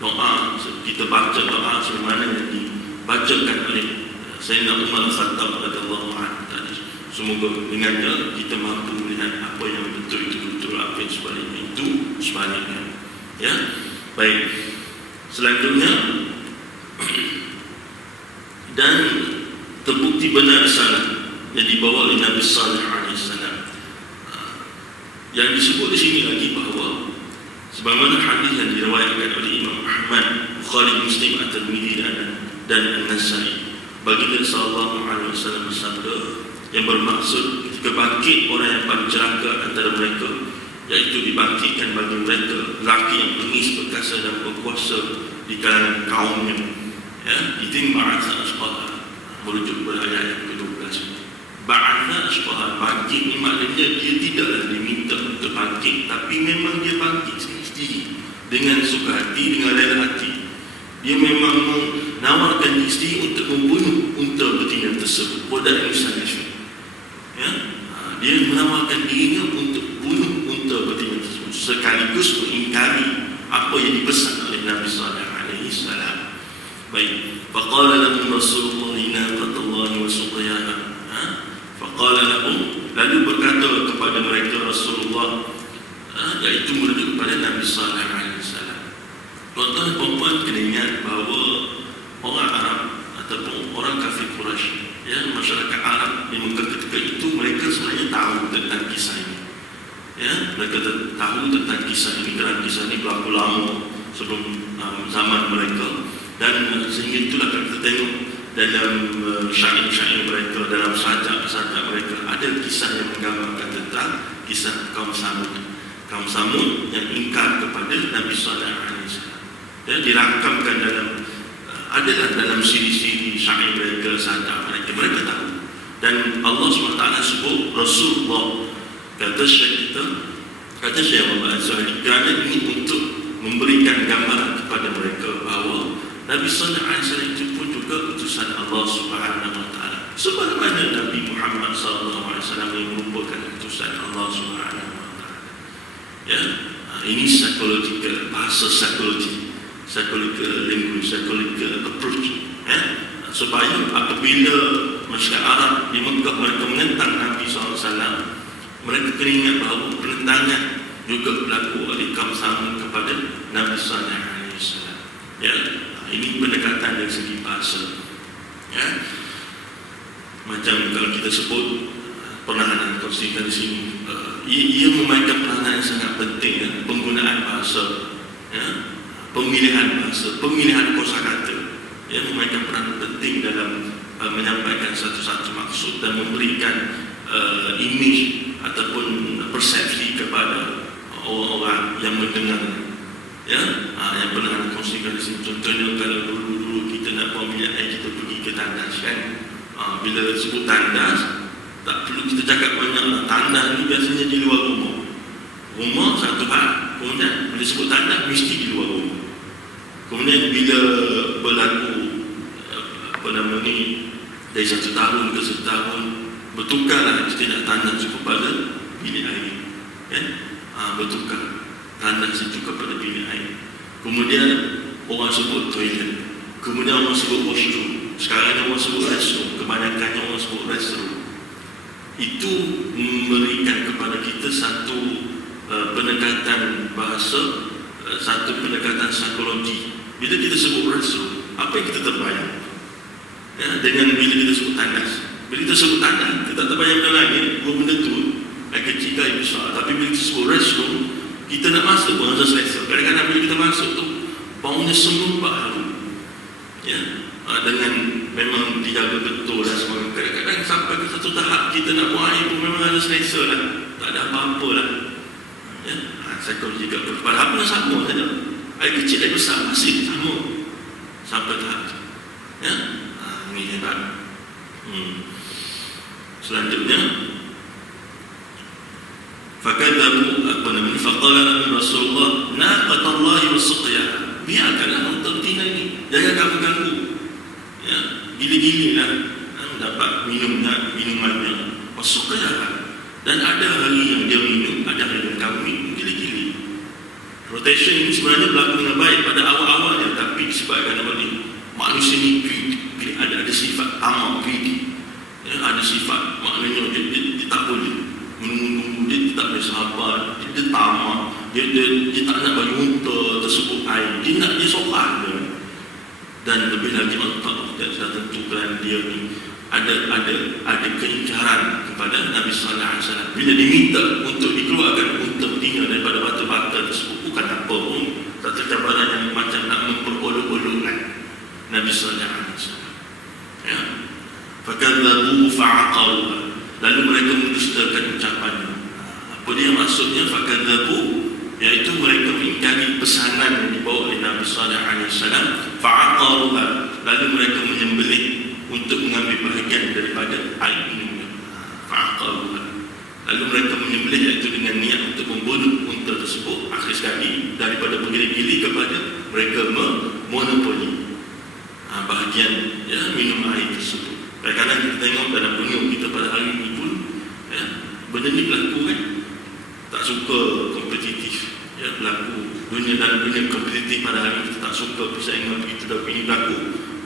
doa, kita baca doa sebagaimana yang dibacakan oleh Sayyidina Umar Khattab radhiyallahu anhu tadi. Semoga dengannya kita mampu melihat apa yang betul itu betul, apa yang sebaliknya itu sebaliknya. Ya, baik. Selanjutnya, dan terbukti benar sana yang dibawa oleh Nabi Sallallahu Alaihi Wasallam. Yang disebut di sini lagi bahawa sebagaimana hadis yang diriwayatkan oleh Imam Ahmad, Bukhari, Muslim, At-Tirmidzi dan An-Nasai, baginda sallallahu alaihi wasallam bersabda, yang bermaksud ketika bangkit orang yang paling celaka antara mereka, iaitu dibangkitkan bagi mereka lelaki yang bengis, perkasa dan berkuasa di kalangan kaumnya. Ya, itu ba'atha asqaha, merujuk pada ayat yang ke-12. Ba'atha asqaha, bangkit ni maknanya dia tidaklah diminta untuk bangkit, tapi memang dia bangkit sendiri dengan suka hati, dengan rela hati. Dia memang menawarkan diri sendiri untuk membunuh unta betina tersebut. Pada insan itu, ya, dia menawarkan dirinya untuk bunuh unta betina tersebut, sekaligus mengingkari apa yang dipesan oleh Nabi sallallahu alaihi wasallam. Baik, faqala lahum Rasulullah naqatallahi wa iaitu merujuk kepada Nabi Sallallahu Alaihi Wasallam. Tuan-tuan dan puan-puan kena ingat bahawa orang Arab ataupun orang kafir Quraisy, ya, masyarakat Arab di Mekah ketika itu, mereka sebenarnya tahu tentang kisah ini. Ya, mereka tahu tentang kisah ini kerana kisah ini berlaku lama sebelum zaman mereka, dan sehingga itulah kita tengok dalam syair-syair mereka, dalam sajak-sajak mereka ada kisah yang menggambarkan tentang kisah kaum Samud. Kaum Samud yang ingkar kepada Nabi Sallallahu Alaihi Wasallam. Ya, dirakamkan adalah dalam siri-siri syair mereka, sajak mereka. Mereka tahu. Dan Allah SWT sebut Rasulullah, kata Syekh Muhammad Al-Azhari, kerana ini untuk memberikan gambaran kepada mereka bahawa Nabi Sallallahu Alaihi Wasallam itu pun juga utusan Allah Subhanahu Wa Taala. Sebagaimana Nabi Muhammad Sallallahu Alaihi Wasallam yang merupakan utusan Allah Subhanahu Wa Taala. Ya, ini psychological, bahasa psikologi, psychological language, psychological approach. Ya, supaya apabila masyarakat Arab di Mekah mereka menentang Nabi SAW, mereka kena ingat bahawa penentangan juga berlaku oleh kaum Samud kepada Nabi Sallallahu Alaihi Wasallam. Ya, ini pendekatan dari segi bahasa. Ya, macam kalau kita sebut peranan konstitusi di sini, ia memainkan peranan yang sangat penting, ya, penggunaan bahasa, ya, pemilihan bahasa, pemilihan kosakata, ya, memainkan peranan penting dalam menyampaikan satu-satu maksud dan memberikan image ataupun persepsi kepada orang-orang yang mendengar. Ya, yang pernah kongsikan di sini, contohnya kalau dulu kita nak buang minyak air, kita pergi ke tandas, kan. Bila sebut tandas, tak perlu kita cakap banyak lah. Tandas ni biasanya di luar rumah. Rumah satu hal, kemudian bila sebut tandas mesti di luar rumah. Kemudian bila berlaku dari 1 tahun ke 1 tahun, bertukarlah istilah tandas itu kepada bilik air, kan. Bertukar tandas itu kepada bilik air. Kemudian orang sebut toilet, kemudian orang sebut washroom, sekarang orang sebut restroom, kebanyakannya orang sebut restroom. Itu memberikan kepada kita satu pendekatan bahasa, satu pendekatan psikologi. Bila kita sebut restroom, apa yang kita terbayang? Ya, dengan bila kita sebut tandas. Bila kita sebut tandas, kita tak terbayang benda lain. Dua benda tu, air kecil ke air besar. Tapi bila kita sebut restroom, kita nak masuk pun rasa selesa. Kadang-kadang bila kita masuk tu, baunya semua harum. Ya, dengan memang dijaga betul dan semua. Kadang-kadang sampai ke satu tahap kita nak buang air pun memang rasa selesa lah. Tak ada apa-apa lah. Ya, psikologi kat padahal pun sama saja. Air kecil, air besar masih sama. Sampai tahap tu. Ya, ini hebat. Selanjutnya, fakadabu faqala Rasulullah naqatallahi wa suqyaha, biarkanlah untuk betina ini, jangan kamu ganggu. Ya, gili-gililah dapat minumannya, wa suqyaha, dan ada hari yang dia minum, ada hari yang kamu minum, gili-gili. Rotation ini sebenarnya berlaku dengan baik pada awal-awalnya, tapi disebabkan oleh manusia ini ada sifat amat greedy. Ya, ada sifat, maknanya dia tak boleh menunggu, dia tak boleh sabar, dia tamak, dia tak nak bagi unta tersebut air, dia nak dia sopan dia. Dan lebih lagi on top of that, sudah tentukan dia ni ada keingkaran kepada Nabi Sallallahu Alaihi Wasallam. Bila diminta untuk dikeluarkan unta betina daripada batu bata tersebut, bukan apa pun, satu cabaran yang macam nak memperolok-olokkan Nabi Sallallahu Alaihi Wasallam. Ya, fakadzabu fa'aqaruha, lalu mereka mendustakan ucapannya. Apa dia maksudnya fakadzabu? Iaitu mereka mengingkari pesanan yang dibawa oleh Nabi Sallallahu Alaihi Wasallam. Fa'aqaruha, lalu mereka menyembelih untuk mengambil bahagian daripada air minumnya. Fa'aqaruha, lalu mereka menyembelih iaitu dengan niat untuk membunuh unta tersebut. Akhir sekali daripada bergili-gili kepada mereka monopoli bahagian, ya, minum air tersebut. Kadang-kadang kita tengok dalam dunia kita pada hari ini pun, ya, benda ni berlaku, kan. Tak suka kompetitif, ya, berlaku dalam dunia kompetitif pada hari ini. Kita tak suka persaingan begitu, tapi ini berlaku,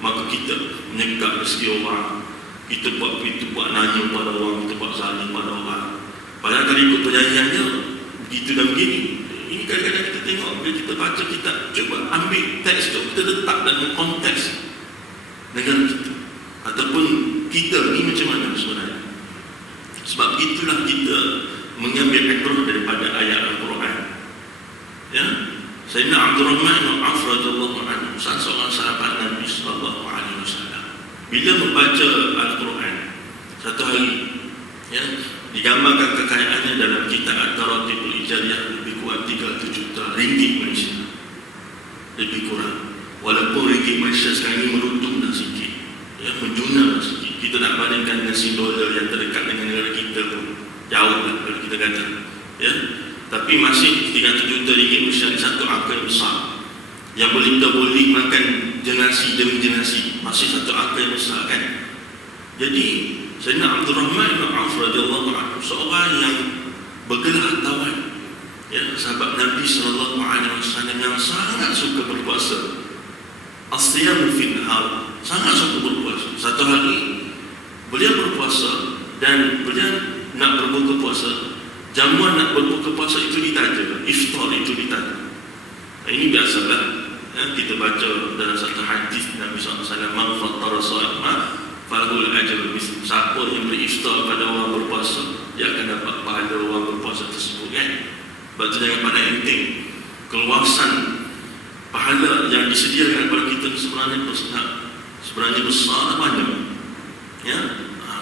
maka kita menyekap rezeki orang, kita buat begitu, buat nanya pada orang, kita buat zalim pada orang. Padahal kalau ikut perjanjiannya begitu dan begini, tengok, bila kita baca kitab, cuba ambil teks tu, kita letak dalam konteks negara kita ataupun kita ni macam mana sebenarnya. Sebab itulah kita mengambil ibrah daripada ayat Al-Quran. Ya, Sayyidina Abdul Rahman bin Auf radhiyallahu anhu, seorang sahabat Nabi sallallahu alaihi wasallam, bila membaca Al-Quran satu hari, ya, digambarkan kekayaannya dalam kitab At-Taratibul Ijariyah lebih kurang 300 juta ringgit Malaysia, lebih kurang. Walaupun ringgit Malaysia sekarang ini meruntuh dah sikit, ya, menjuna dah sikit. Kita nak bandingkan dengan $1 yang terdekat dengan negara kita pun jauh lah kalau kita kata, ya. Tapi masih 300 juta ringgit Malaysia ni satu angka yang besar, yang boleh kita boleh makan generasi demi generasi, masih satu angka yang besar kan. Jadi Sayyidina Abdul Rahman bin Auf radhiyallahu anhu, seorang yang bergelar hartawan, ya, sahabat Nabi sallallahu alaihi wasallam yang sangat suka berpuasa. As-siyamu fil nahar, sangat suka berpuasa. Satu hari beliau berpuasa dan beliau nak berbuka puasa. Jamuan nak berbuka puasa itu ditaja, iftar itu ditaja. Ini biasalah, ya, kita baca dalam satu hadis Nabi sallallahu alaihi wasallam, "Man fattara sha'ima falahul ajr." Siapa yang beriftar pada orang berpuasa, dia akan dapat pahala orang berpuasa tersebut, kan? Sebab itu jangan pandang enteng. Keluasan pahala yang disediakan kepada kita sebenarnya besar dan banyak, ya.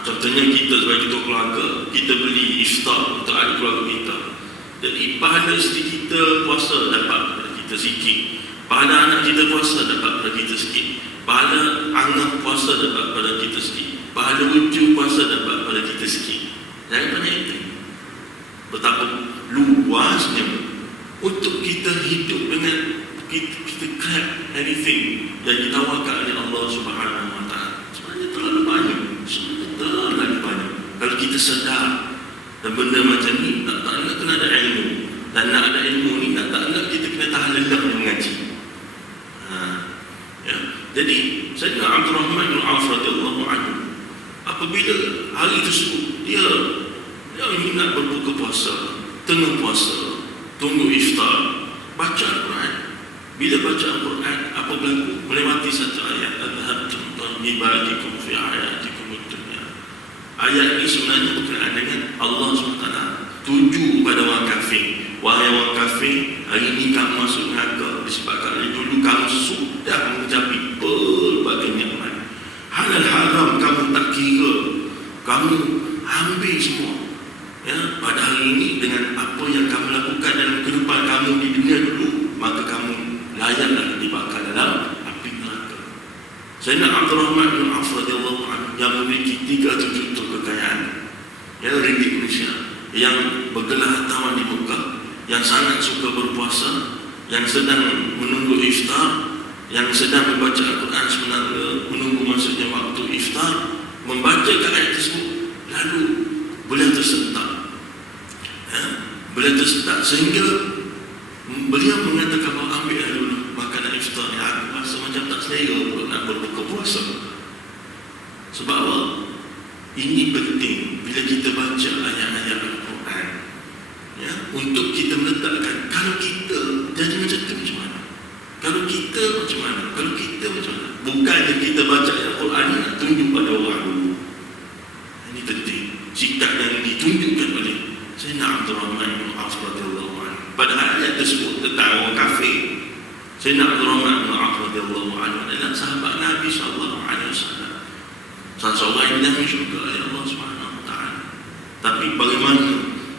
Contohnya kita sebagai ketua keluarga, kita beli iftar untuk ahli keluarga kita. Jadi pahala isteri kita puasa dapat pada kita sikit, pahala anak kita puasa dapat pada kita sikit, pahala anak puasa dapat pada kita sikit, pahala uju puasa dapat pada kita sikit. Jangan banyak itu. Betapa luasnya untuk kita hidup dengan kita grab anything yang ditawarkan oleh Allah Subhanahu Wa Taala. Sebenarnya terlalu banyak. Kalau kita sedar dan benda macam ni, tak nak kena ada ilmu, dan nak ada ilmu ni tak nak kita kena tahan lelah mengaji. Ya. Jadi Sayyidina Abdul Rahman bin Auf radhiyallahu anhu, apabila hari tersebut dia ingin nak berbuka puasa, tengah puasa, tunggu iftar, baca Al-Quran. Bila baca Al-Quran, apa berlaku? Melewati satu ayat, "Adhabtum ibadikum fi ayatikum ad-dunya." Ayat ini sebenarnya berkenaan dengan Allah SWT tuju pada orang kafir. Wahai orang kafir, hari ini kamu masuk neraka disebabkan dari dulu kamu sudah mencapai berbagai nikmat. Halal haram kamu tak kira, kamu ambil semua. Ya, pada hari ini dengan apa yang kamu lakukan dalam kehidupan kamu di dunia dulu, maka kamu layaklah dibakar dalam api neraka. Sayyidina Abdul Rahman bin Auf radhiyallahu anhu yang memiliki 300 juta kekayaan, ya, ringgit Malaysia, yang bergelar hartawan di Mekah, yang sangat suka berpuasa, yang sedang menunggu iftar, yang sedang membaca Al-Quran sebenarnya menunggu masuknya waktu iftar, membaca ayat tersebut, lalu beliau tersentak, ya, beliau tersentak sehingga beliau mengatakan bahawa ambil dulu makanan iftar ni, aku rasa macam tak selera pun nak berbuka puasa. Sebab apa? Ini penting bila kita baca ayat-ayat Al-Quran, ya, untuk kita meletakkan, kalau kita jadi macam tu macam mana? Kalau kita macam mana? Kalau kita macam mana? Bukannya kita baca ayat Al-Quran ni nak tunjuk pada orang dulu. Ini penting. Sikap yang ditunjukkan oleh Sayyidina Abdul Rahman bin Auf radhiyallahu anhu pada ayat tersebut tentang orang kafir. Sayyidina Abdul Rahman bin Auf radhiyallahu anhu adalah sahabat Nabi sallallahu alaihi wasallam, seorang yang dijamin syurga oleh Allah Subhanahu Wa Taala. Tapi bagaimana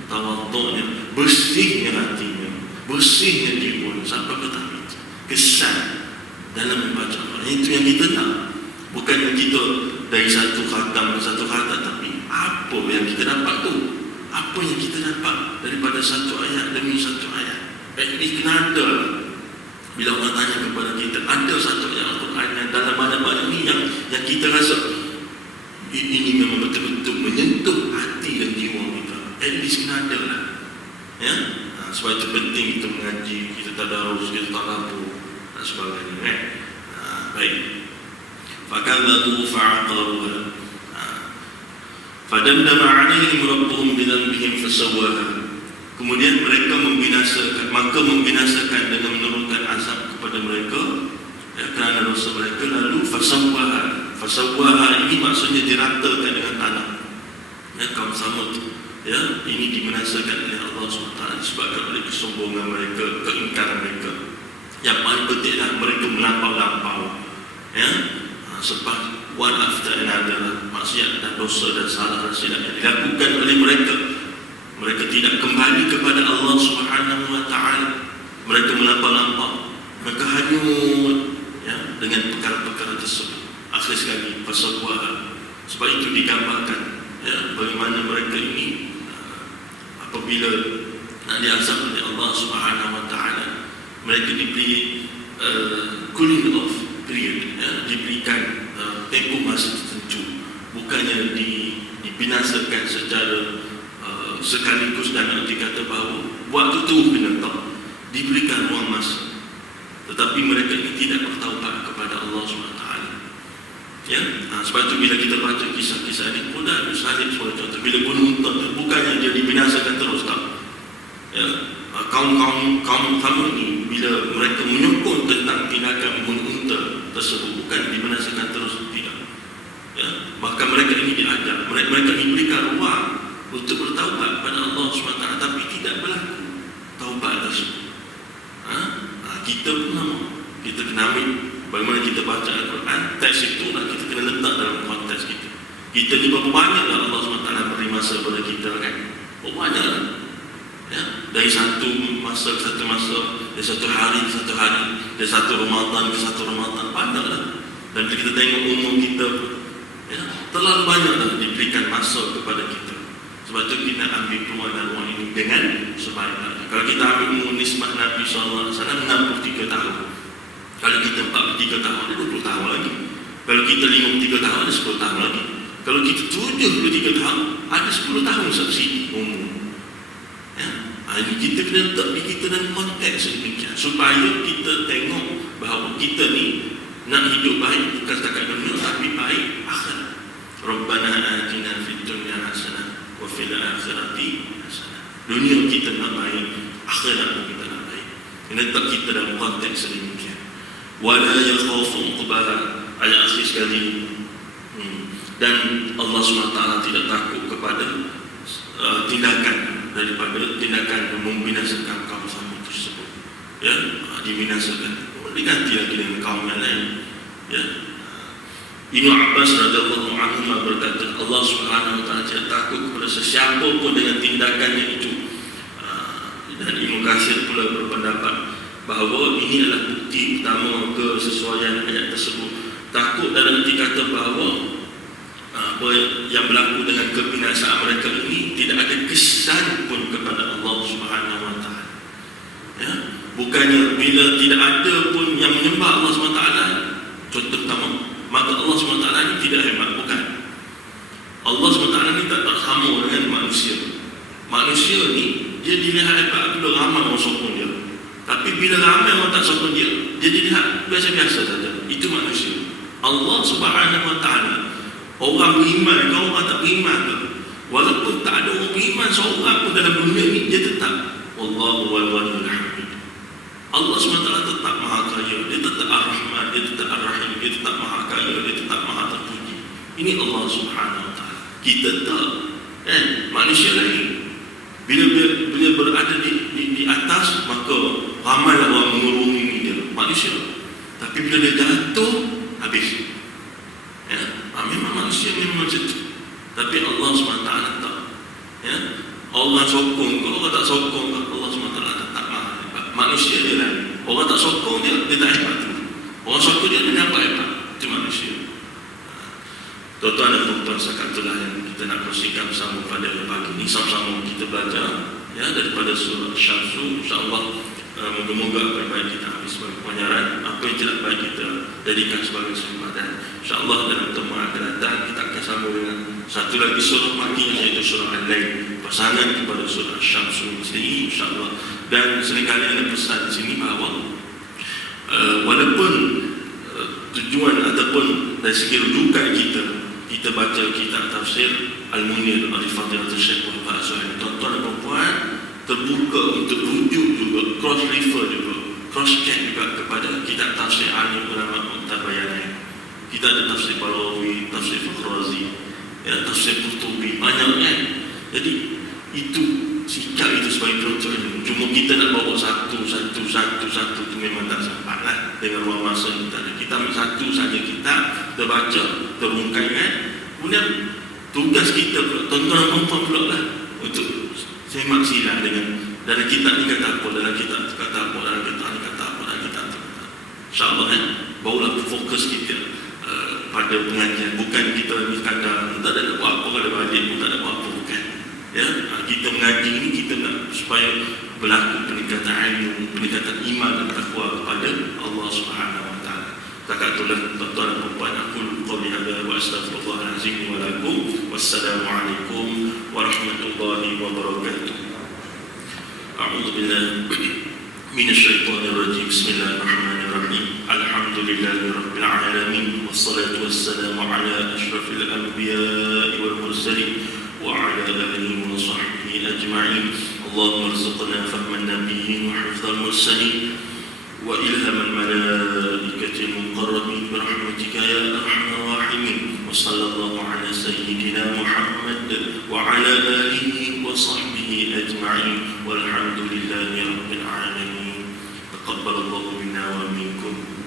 tawadhu'nya, bersihnya hatinya, bersihnya jiwanya sampai ke tahap itu, kesan dalam membaca Al-Quran. Itu yang kita nak. Bukannya kita dari satu khatam ke satu khatam, tapi apa yang kita dapat tu, apa yang kita dapat daripada satu ayat demi satu ayat. Ini kena ada. Bila orang tanya kepada kita, ada satu ayat Al-Quran yang dalam mana-mana ni yang kita rasa ini memang betul-betul menyentuh hati dan jiwa kita. At least kena ada lah, ya. Sebab itu penting kita mengaji, kita tadarus, kita tadabbur dan sebagainya, kan? Baik. Fakadzatu fa'aqaruha fadamdama 'alaihim rabbuhum bidzanbihim fasawwaha. Kemudian mereka membinasakan maka membinasakan dengan menurunkan azab kepada mereka kerana dosa mereka. Lalu fasawwaha ini maksudnya diratakan dengan tanah. Kaum Samud ini dibinasakan oleh Allah SWT disebabkan oleh kesombongan mereka, keingkaran mereka. Yang paling pentinglah mereka melampau-lampau sebab one after another, maksiat dan dosa dan salah dan silap yang dilakukan oleh mereka. Mereka tidak kembali kepada Allah Subhanahu wa taala. Mereka melampau-lampau, mereka hanyut dengan perkara-perkara tersebut. Akhir sekali fasawwaha. Sebab itu digambarkan bagaimana mereka ini apabila nak diazab oleh Allah Subhanahu wa taala, mereka diberi cooling off period, diberikan tempoh masa tertentu, bukannya dibinasakan secara sekaligus dan nanti kata bahawa waktu tu kena tak diberikan ruang masa. Tetapi mereka ini tidak bertaubat kepada Allah SWT. Sebab itu bila kita baca kisah-kisah ini, mudah Salib sebagai contoh, bila gunung Unta bukannya dia dibinasakan terus tak. Kaum Samud ini bila mereka menyokong tentang tindakan gunung Unta tersebut, bukan dibinasakan terus, tidak. Bahkan mereka ini diajar, mereka diberikan ruang untuk bertaubat kepada Allah SWT, tapi tidak berlaku taubat tersebut. Kita pun sama. Kita kena ambil bagaimana kita baca Al-Quran, teks itu kita kena letak dalam konteks kita. Kita ni berapa banyak Allah SWT beri masa kepada kita kan? Berapa banyak lah. Dari satu masa ke satu masa, dari satu hari ke satu hari, dari satu Ramadan ke satu Ramadan, banyak lah. Dan kita tengok umur kita terlalu banyak lah diberikan masa kepada kita. Sebab itu kita ambil peluang dan ruang ini dengan sebaik-baiknya. Kalau kita ambil umur nisbah Nabi SAW 63 tahun, kalau kita 43 tahun, dia 20 tahun lagi. Kalau kita 53 tahun, ada 10 tahun lagi. Kalau kita 73 tahun, ada 10 tahun subsidi umur. Ini kita kena letak diri kita dalam konteks demikian, supaya kita tengok bahawa kita ni nak hidup baik bukan setakat dunia, tapi baik akhirat. Rabbana atina fid dunya hasanah wa fil akhirati hasanah. Dunia kita nak baik, akhirat kita nak baik. Kena letak kita dalam konteks demikian. Wala yakhafu uqbaha, ayat akhir sekali. Dan Allah SWT tidak takut kepada tindakan daripada tindakan membinasakan kaum Samud tersebut. Dibinasakan, diganti lagi dengan kaum yang lain. Ibnu Abbas radhiyallahu anhu berkata, Allah Subhanahu wa taala tidak takut kepada sesiapa pun dengan tindakannya itu. Dan Ibnu Katsir pula berpendapat bahawa ini adalah bukti utama kesesuaian ayat tersebut. Takut dalam arti kata bahawa apa yang berlaku dengan kebinasaan mereka ini tidak ada kesan pun kepada Allah Subhanahu wa taala. Bukannya bila tidak ada pun yang menyembah Allah Subhanahu wa taala, contoh pertama, maka Allah Subhanahu wa taala ini tidak hebat, bukan. Allah Subhanahu wa taala ini tak sama dengan manusia. Manusia ni dia dilihat hebat bila ramai orang sokong dia. Tapi bila ramai orang tak sokong dia, dia dilihat biasa-biasa saja. Itu manusia. Allah Subhanahu wa taala, orang beriman ke orang tak beriman ke, walaupun tak ada orang beriman seorang pun dalam dunia ni, dia tetap Allahu wal-waliyul hamid. Allah SWT tetap maha kaya, dia tetap ar-Rahman, dia tetap ar-Rahim, dia tetap maha kaya, dia tetap maha terpuji. Ini Allah Subhanahu wa taala. Kita tak, manusia lain. Bila berada di atas, maka ramailah orang mengurungi dia, manusia. Tapi bila dia jatuh, habis. Memang manusia memang macam itu. Tapi Allah SWT tak. Allah sokong ke, orang tak sokong ke, Allah SWT tak maha hebat. Manusia dia lah. Orang tak sokong dia tak hebat. Orang sokong dia nampak hebat. Itu manusia. Tuan-tuan dan puan-puan, setakat itulah yang kita nak kongsikan bersama pada pagi ini. Sama-sama kita belajar daripada surah Syamsu. InsyaAllah moga-moga apa yang baik kita ambil sebagai pengajaran, apa yang tidak baik kita jadikan sebagai kesempatan. InsyaAllah dalam pertemuan akan datang kita akan sambung dengan satu lagi surah Makkiyah, iaitu surah Al-Lail, pasangan kepada surah Syamsu sendiri, insyaAllah. Dan seringkali ada pesan di sini bahawa walaupun tujuan ataupun dari segi rujukan kita baca kitab tafsir Al-Munir Al-Fadilatul Syekh Muhammad Zuhair, tuan-tuan dan puan, terbuka untuk rujuk juga, cross refer juga, cross check juga kepada kitab tafsir alim ulama Mutabayanin. Kita ada tafsir Balawi, tafsir Fakhrazi, ya, tafsir Qurtubi, banyak kan. Jadi itu sikap itu sebagai contoh. Cuma kita nak bawa satu itu memang tak sempat lah. Dengan ruang masa kita ada, kita ambil satu saja kita baca, terungkaikan. Kemudian tugas kita pula, tuan-tuan dan puan pula lah, untuk semak silah dengan dalam kitab ni kata apa, dalam kitab kata apa, dalam kitab ni kata apa, dalam kitab tu kata. InsyaAllah kan, barulah fokus kita pada pengajian. Bukan kita ni sekadar tak ada buat apa, kalau balik pun tak ada buat apa, bukan. Ya, kita mengaji ni kita nak supaya berlaku peningkatan ilmu, peningkatan iman dan takwa kepada Allah Subhanahu Wa Taala. Setakat itulah tuan-tuan dan puan, aku qouli hadza wa astaghfirullahalazim wa lakum. Wassalamualaikum warahmatullahi wabarakatuh. A'udzu billahi minasyaitonir rajim. Bismillahirrahmanirrahim. Alhamdulillahi rabbil alamin, wassalatu wassalamu ala asyrafil anbiya'i wal mursalin wa ala alihi wa sahbihi ajma'in. Allahumma arzuqna fahman nabiyyin wa hifdzal mursalin wa ilhamal malaikatil muqarrabin bi rahmatika ya arhamar rahimin. Wa sallallahu ala sayyidina Muhammad wa ala alihi wa sahbihi ajma'in walhamdulillahi rabbil alamin. Taqabbalallahu minna wa minkum.